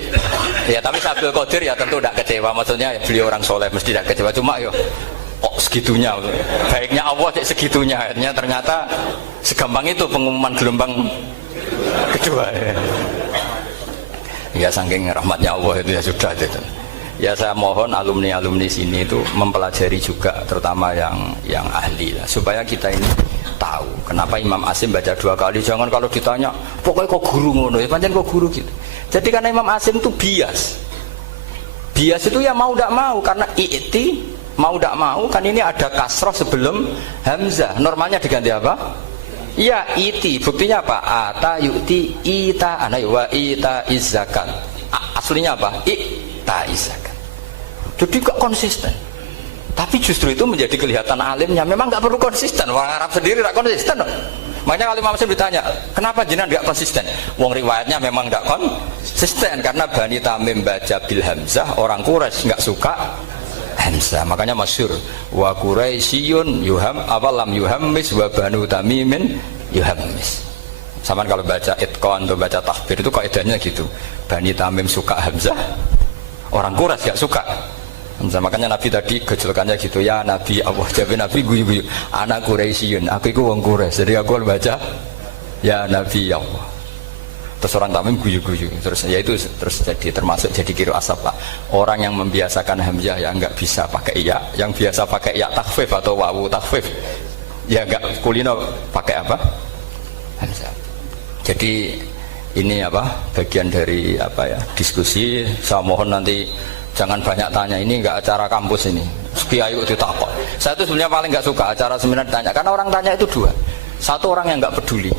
ya tapi Syabul Qadir ya tentu tidak kecewa, maksudnya ya, beliau orang soleh mesti tidak kecewa, cuma yo kok segitunya baiknya Allah cek segitunya, akhirnya ternyata segampang itu pengumuman gelombang kedua ya saking rahmatnya Allah itu ya sudah gitu. Ya saya mohon alumni-alumni sini itu mempelajari juga terutama yang ahli lah, supaya kita ini tahu kenapa Imam Asim baca 2 kali. Jangan kalau ditanya pokoknya kok guru ngono ya pancen kok guru gitu. Jadi karena Imam Asim itu bias itu ya mau tidak mau, karena i'ti mau tidak mau kan ini ada kasroh sebelum hamzah, normalnya diganti apa? Iya iti, buktinya apa? Ata yu'ti ita ana wa ita izzakat. Aslinya apa? Ita izzakat. Jadi gak konsisten. Tapi justru itu menjadi kelihatan alimnya. Memang gak perlu konsisten. Orang Arab sendiri gak konsisten. Makanya kalau Imam Asim ditanya, kenapa jenengan gak konsisten? Wong riwayatnya memang gak konsisten karena Bani Tamim baca bil hamzah, orang Quraisy gak suka hamzah. Makanya masyhur wa Quraisyun yuham awalam yuhammis wa Banu Tamimin yuhammis. Sama kalau baca itqan atau baca takbir itu kaidahnya gitu. Bani Tamim suka hamzah, orang Quraisy gak suka hamzah. Makanya Nabi tadi gejolkannya gitu, ya Nabi Allah, jawab Nabi guyu-guyu, anak Quraisyun, aku itu wong Quraisy, jadi aku baca ya Nabi Allah. Terus orang Tamim guyu-guyu, terus ya itu terus jadi termasuk jadi kiro asap Pak. Orang yang membiasakan hamzah ya nggak bisa pakai iya, yang biasa pakai iya takhfif atau wawu takhfif ya nggak kulino pakai apa hamzah. Jadi ini apa bagian dari apa ya diskusi. Saya mohon nanti jangan banyak tanya, ini nggak acara kampus ini. Kiai ditakok. Saya itu sebenarnya paling nggak suka acara seminar tanya, karena orang tanya itu dua. Satu orang yang nggak peduli.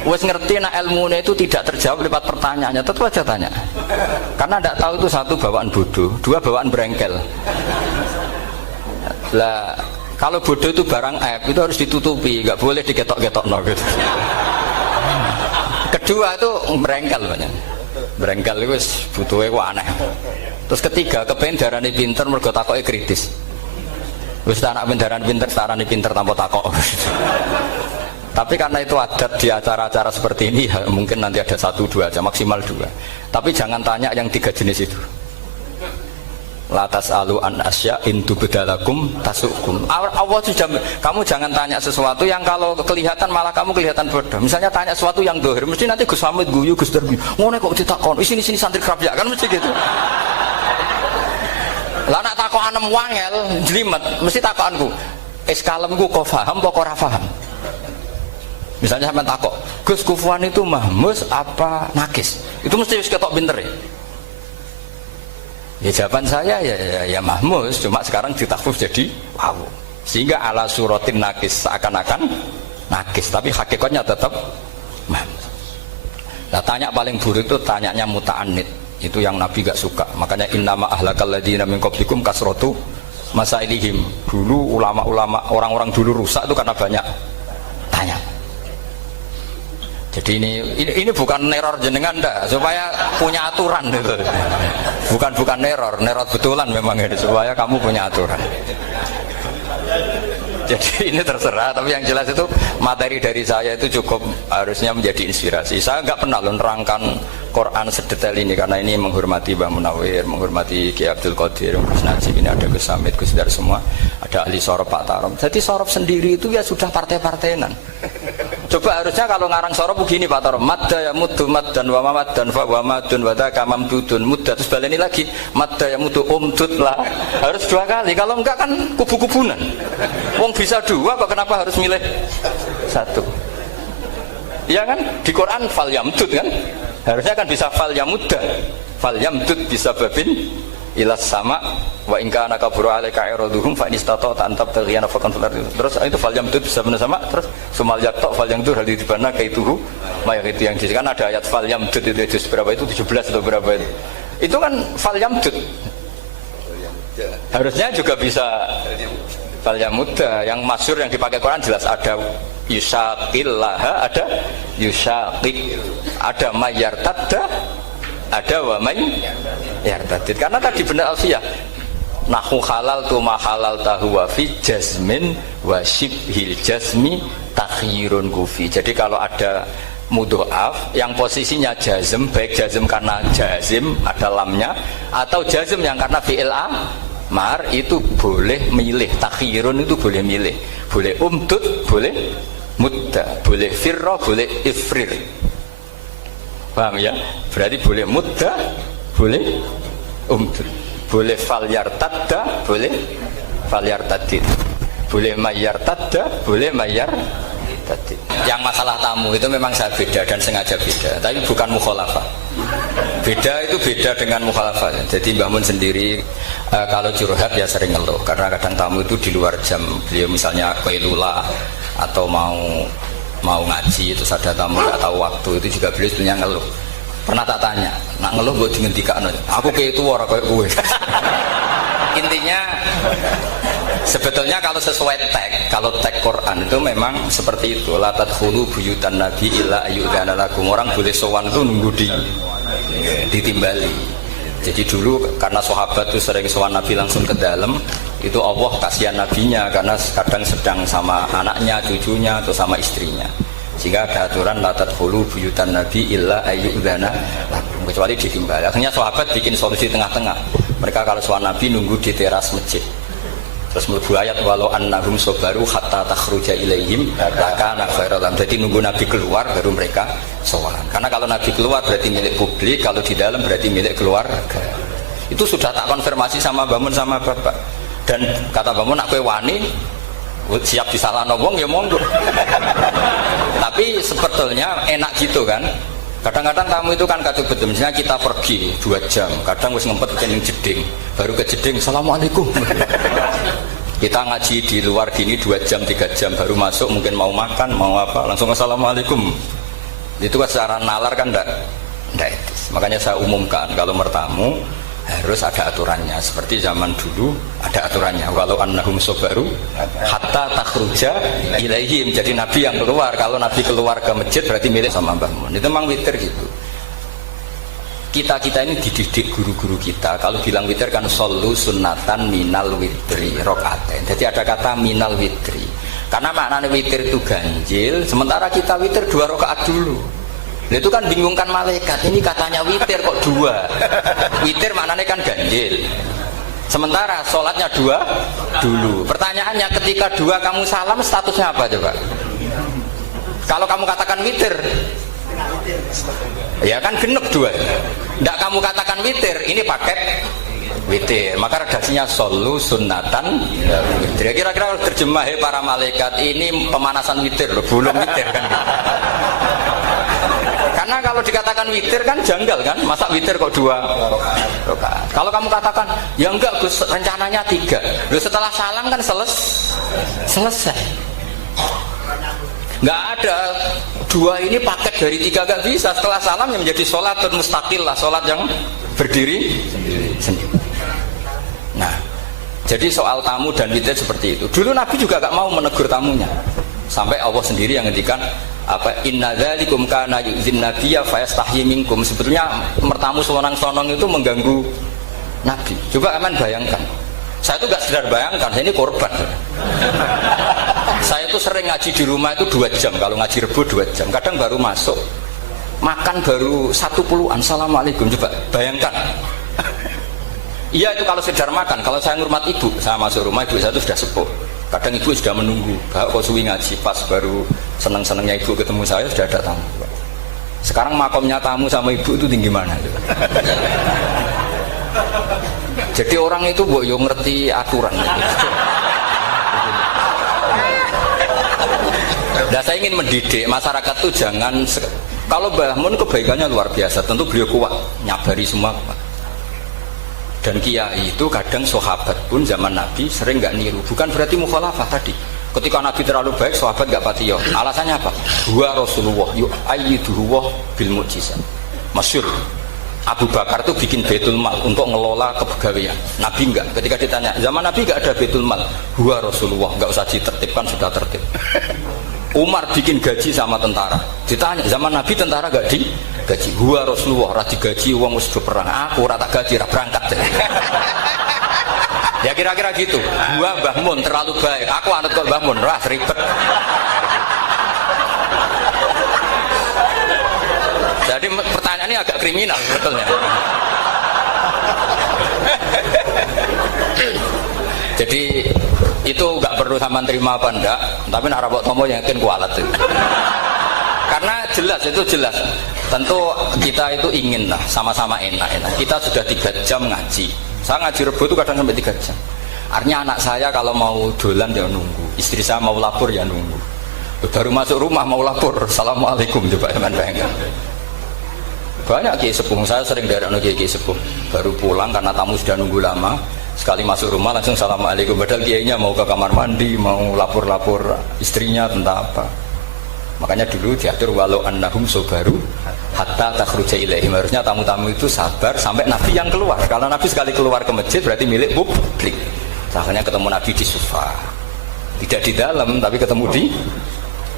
Wes ngerti nak ilmunya itu tidak terjawab lewat pertanyaannya, tetap aja tanya. Karena tidak tahu itu satu bawaan bodoh, dua bawaan berengkel. Lah kalau bodoh itu barang aib itu harus ditutupi, nggak boleh diketok-ketok no gitu. Kedua itu berengkel banyak. Berengkel itu butuhnya kok aneh. Terus ketiga kepengen darani pinter mergo takoke kritis. Wis anak darani pinter, darani pinter tanpa takok. Tapi karena itu adat di acara-acara seperti ini ya, mungkin nanti ada 1-2 aja, maksimal 2. Tapi jangan tanya yang 3 jenis itu. Latas alu an asya intu bedalakum tasukum. Allah sudah, kamu jangan tanya sesuatu yang kalau kelihatan malah kamu kelihatan bodoh. Misalnya tanya sesuatu yang dohir, mesti nanti Gus Hamid guyu, Gus Derbi ngono kok ditakon, sini santri kerap ya kan mesti gitu. Lah nak takon anem wangel jlimet, mesti takonku kalemku kok paham apa ora paham. Misalnya sampai takok, Gus kufuan itu mahmus apa nakis? Itu mesti ketok pinter ya. Ya jawaban saya ya mahmus, cuma sekarang ditakhfif jadi wawu. Sehingga ala suratin nakis, seakan-akan nakis, tapi hakikatnya tetap mahmus. Nah, tanya paling buruk itu tanyanya muta'annid. Itu yang Nabi gak suka. Makanya innama ahlakal ladzina min qablikum kasratu masailihim. Dulu ulama-ulama, orang-orang dulu rusak itu karena banyak tanya. Jadi ini bukan neror jenengan dah, supaya punya aturan gitu. Bukan neror betulan memang ini, supaya kamu punya aturan. Jadi ini terserah, tapi yang jelas itu materi dari saya itu cukup harusnya menjadi inspirasi. Saya nggak pernah nerangkan Quran sedetail ini karena ini menghormati Mbah Munawir, menghormati Ki Abdul Qadir, Gus Najib, ini ada Gus Samit, Gus Dar semua, ada ahli sorof Pak Tarom. Jadi sorof sendiri itu ya sudah partai-partainan. Coba harusnya kalau ngarang sorof begini Pak Tarom, madda ya muddu maddan wa mamaddan fa wa madun wa dzaka mamdudun mudda, terus baleni lagi madda ya muddu umdud lah. Harus dua kali, kalau enggak kan kubu-kubunan. Wong bisa dua kok kenapa harus milih satu? Ya kan di Quran fal yamdud kan? Harusnya kan bisa fal yamudda. Fal yamdud bisa babin ilas sama wa in kana kabura alaika iraduhum fa inistata an tabtaghiyana faqan fil ardi. Terus itu fal yamdud bisa benar sama, terus sumal yaqta fal yamdud hal dibana kaituhu mayak itu yang kan ada ayat fal yamdud itu berapa itu 17 atau berapa itu. Itu kan fal yamdud. Harusnya juga bisa fal yamudda. Yang masyhur yang dipakai Quran jelas ada yusaqillaha, ada yusaqik, ada mayyartadda, ada wa may yartadid. Karena tadi benar alfiyah nahu halal tu ma halal tahu wa fi jazmin wa shibhil jazmi takhirun kufi. Jadi kalau ada mudhoaf yang posisinya jazm, baik jazm karena jazim ada lamnya atau jazm yang karena fi'il amar, itu boleh milih. Takhirun itu boleh milih, boleh umdud, boleh mudda, boleh firra, boleh ifrir. Paham ya? Berarti boleh mudda, boleh umdud, boleh falyartadda, boleh falyartadid, boleh mayyartadda, boleh mayyartadid. Yang masalah tamu itu memang saya beda dan sengaja beda, tapi bukan mukhalafah. Beda itu beda dengan mukhalafah. Jadi Mbah Mun sendiri kalau curhat ya sering ngeluh karena kadang tamu itu di luar jam beliau, misalnya qailula atau mau ngaji, itu ada tamu nggak tahu waktu, itu juga beliau sebenarnya ngeluh. Pernah tak tanya, nak ngeluh buat dihentikan, aku kayak itu orang kayak gue. Intinya sebetulnya kalau sesuai tag, kalau tag Quran itu memang seperti itu. La tadkhulu buyutan nabi illa ayyudana lakum. Orang boleh sowan itu nunggu ditimbali. Jadi dulu karena sahabat itu sering sowan Nabi langsung ke dalam, itu Allah kasihan nabinya karena kadang sedang sama anaknya, cucunya atau sama istrinya. Sehingga ada aturan la tadkhulu buyutan nabi illa ayyudana lakum, kecuali ditimbali. Akhirnya sahabat bikin solusi tengah-tengah. Mereka kalau sowan Nabi nunggu di teras masjid. Terus mlebu ayat walau annahum sabaru hatta takhruja ilaihim lakana khairal lahum. Jadi nunggu Nabi keluar baru mereka sowan. Karena kalau Nabi keluar berarti milik publik, kalau di dalam berarti milik keluarga. Itu sudah tak konfirmasi sama Bamun sama Bapak. Dan kata Bamun, aku wani siap disalahno wong ya monggo. Tapi sebetulnya enak gitu kan. Kadang-kadang tamu itu kan kacau betul. Misalnya kita pergi 2 jam, kadang wis ngempet ke jeding, baru ke jeding, assalamualaikum. Kita ngaji di luar gini 2 jam, 3 jam, baru masuk mungkin mau makan, mau apa, langsung assalamualaikum. Itu kan secara nalar kan enggak etis. Makanya saya umumkan kalau bertamu harus ada aturannya. Seperti zaman dulu ada aturannya. Walau annahum sabaru hatta takhruja ilaihim. Jadi Nabi yang keluar. Kalau Nabi keluar ke masjid berarti milik sama Mbah Mun. Itu memang witir gitu. Kita ini dididik guru-guru kita. Kalau bilang witir kan solu sunnatan minal witri rokaatain. Jadi ada kata minal witri. Karena maknanya witir itu ganjil. Sementara kita witir 2 rakaat dulu. Nah, itu kan bingungkan malaikat. Ini katanya witir kok 2. Witir maknanya kan ganjil. Sementara sholatnya 2 dulu. Pertanyaannya ketika 2 kamu salam statusnya apa coba? Kalau kamu katakan witir, ya kan genep 2. Tidak kamu katakan witir, ini paket witir. Maka redaksinya solu sunnatan witir. Kira-kira terjemah para malaikat ini pemanasan witir loh, belum witir kan? Karena kalau dikatakan witir kan janggal kan, masa witir kok 2 rakaat. Kalau kamu katakan ya enggak Gus, rencananya 3. Loh setelah salam kan selesai. Enggak ada 2 ini paket dari 3, enggak bisa. Setelah salam yang menjadi sholatun mustaqillah, sholat yang berdiri sendiri. Nah, jadi soal tamu dan witir seperti itu. Dulu Nabi juga enggak mau menegur tamunya. Sampai Allah sendiri yang ngendikan apa inna dzalikum kana yu'zin nabiyya fayastahyi minkum. Sebetulnya mertamu selonang-selonong itu mengganggu Nabi. Coba aman bayangkan. Saya itu enggak sekedar bayangkan, saya ini korban. Saya itu sering ngaji di rumah itu 2 jam, kalau ngaji Rebo 2 jam. Kadang baru masuk, makan baru 1 assalamualaikum. Coba bayangkan. Iya itu kalau sekedar makan. Kalau saya ngurmat ibu, saya masuk rumah ibu saya itu sudah sepuh. Kadang ibu sudah menunggu, kok suwi ngaji, pas baru seneng-senengnya ibu ketemu saya sudah datang. Sekarang makomnya tamu sama ibu itu tinggi mana? Jadi orang itu mbok yo ngerti aturan. Nah, saya ingin mendidik masyarakat tuh jangan kalau Mbah Mun kebaikannya luar biasa, tentu beliau kuat, nyabari semua. Dan kiai itu kadang sahabat pun zaman Nabi sering nggak niru, bukan berarti mukhalafah tadi. Ketika Nabi terlalu baik, sahabat nggak patiyo. Alasannya apa? Dua Rasulullah yu'ayyiduhu bil mu'jizat. Masyhur. Abu Bakar itu bikin Baitul Mal untuk ngelola kepegawaian. Nabi enggak. Ketika ditanya, zaman Nabi enggak ada Baitul Mal. Dua Rasulullah enggak usah ditertibkan, sudah tertib. Umar bikin gaji sama tentara. Ditanya, zaman Nabi tentara enggak digaji. Dua Rasulullah ora digaji wong wis do perang. Aku ora tak gaji, ora berangkat. Ya kira-kira gitu. Gua Mbah Mun terlalu baik. Aku anut kok Mbah Mun, ora ribet. Jadi pertanyaan ini agak kriminal sebetulnya. Jadi itu nggak perlu sama terima apa enggak, tapi nak rabok tomo yakin kualat itu. Karena jelas itu jelas. Tentu kita itu ingin lah sama-sama enak-enak. Kita sudah 3 jam ngaji. Saya ngaji Rebo itu kadang sampai 3 jam. Artinya anak saya kalau mau dolan ya nunggu, istri saya mau lapor ya nunggu. Baru masuk rumah mau lapor, assalamualaikum coba teman bayangkan. Banyak kiai sepuh, saya sering daerah kiai sepuh baru pulang karena tamu sudah nunggu lama, sekali masuk rumah langsung assalamualaikum, padahal kiainya mau ke kamar mandi, mau lapor-lapor istrinya tentang apa. Makanya dulu diatur walau annahum sobaru hatta takhruja ilaihim, harusnya tamu-tamu itu sabar sampai Nabi yang keluar. Kalau Nabi sekali keluar ke masjid berarti milik publik. Akhirnya ketemu Nabi di Sufa, tidak di dalam tapi ketemu di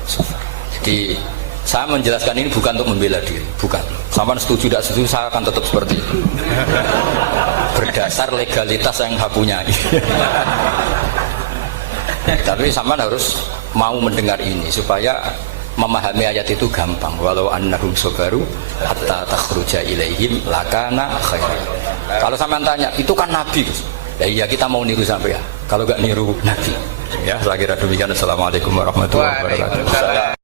Sufa. Jadi saya menjelaskan ini bukan untuk membela diri, bukan. Sampai setuju tidak setuju saya akan tetap seperti itu. Berdasar legalitas yang saya punya. Tapi sampean harus mau mendengar ini supaya memahami ayat itu gampang. Walau annahum sabaru hatta takhruja ilaihim lakana khairan. Kalau sampean tanya, itu kan Nabi. Ya iya kita mau niru sampai ya. Kalau enggak niru Nabi. Ya, saya kira demikian. Assalamualaikum warahmatullahi wabarakatuh.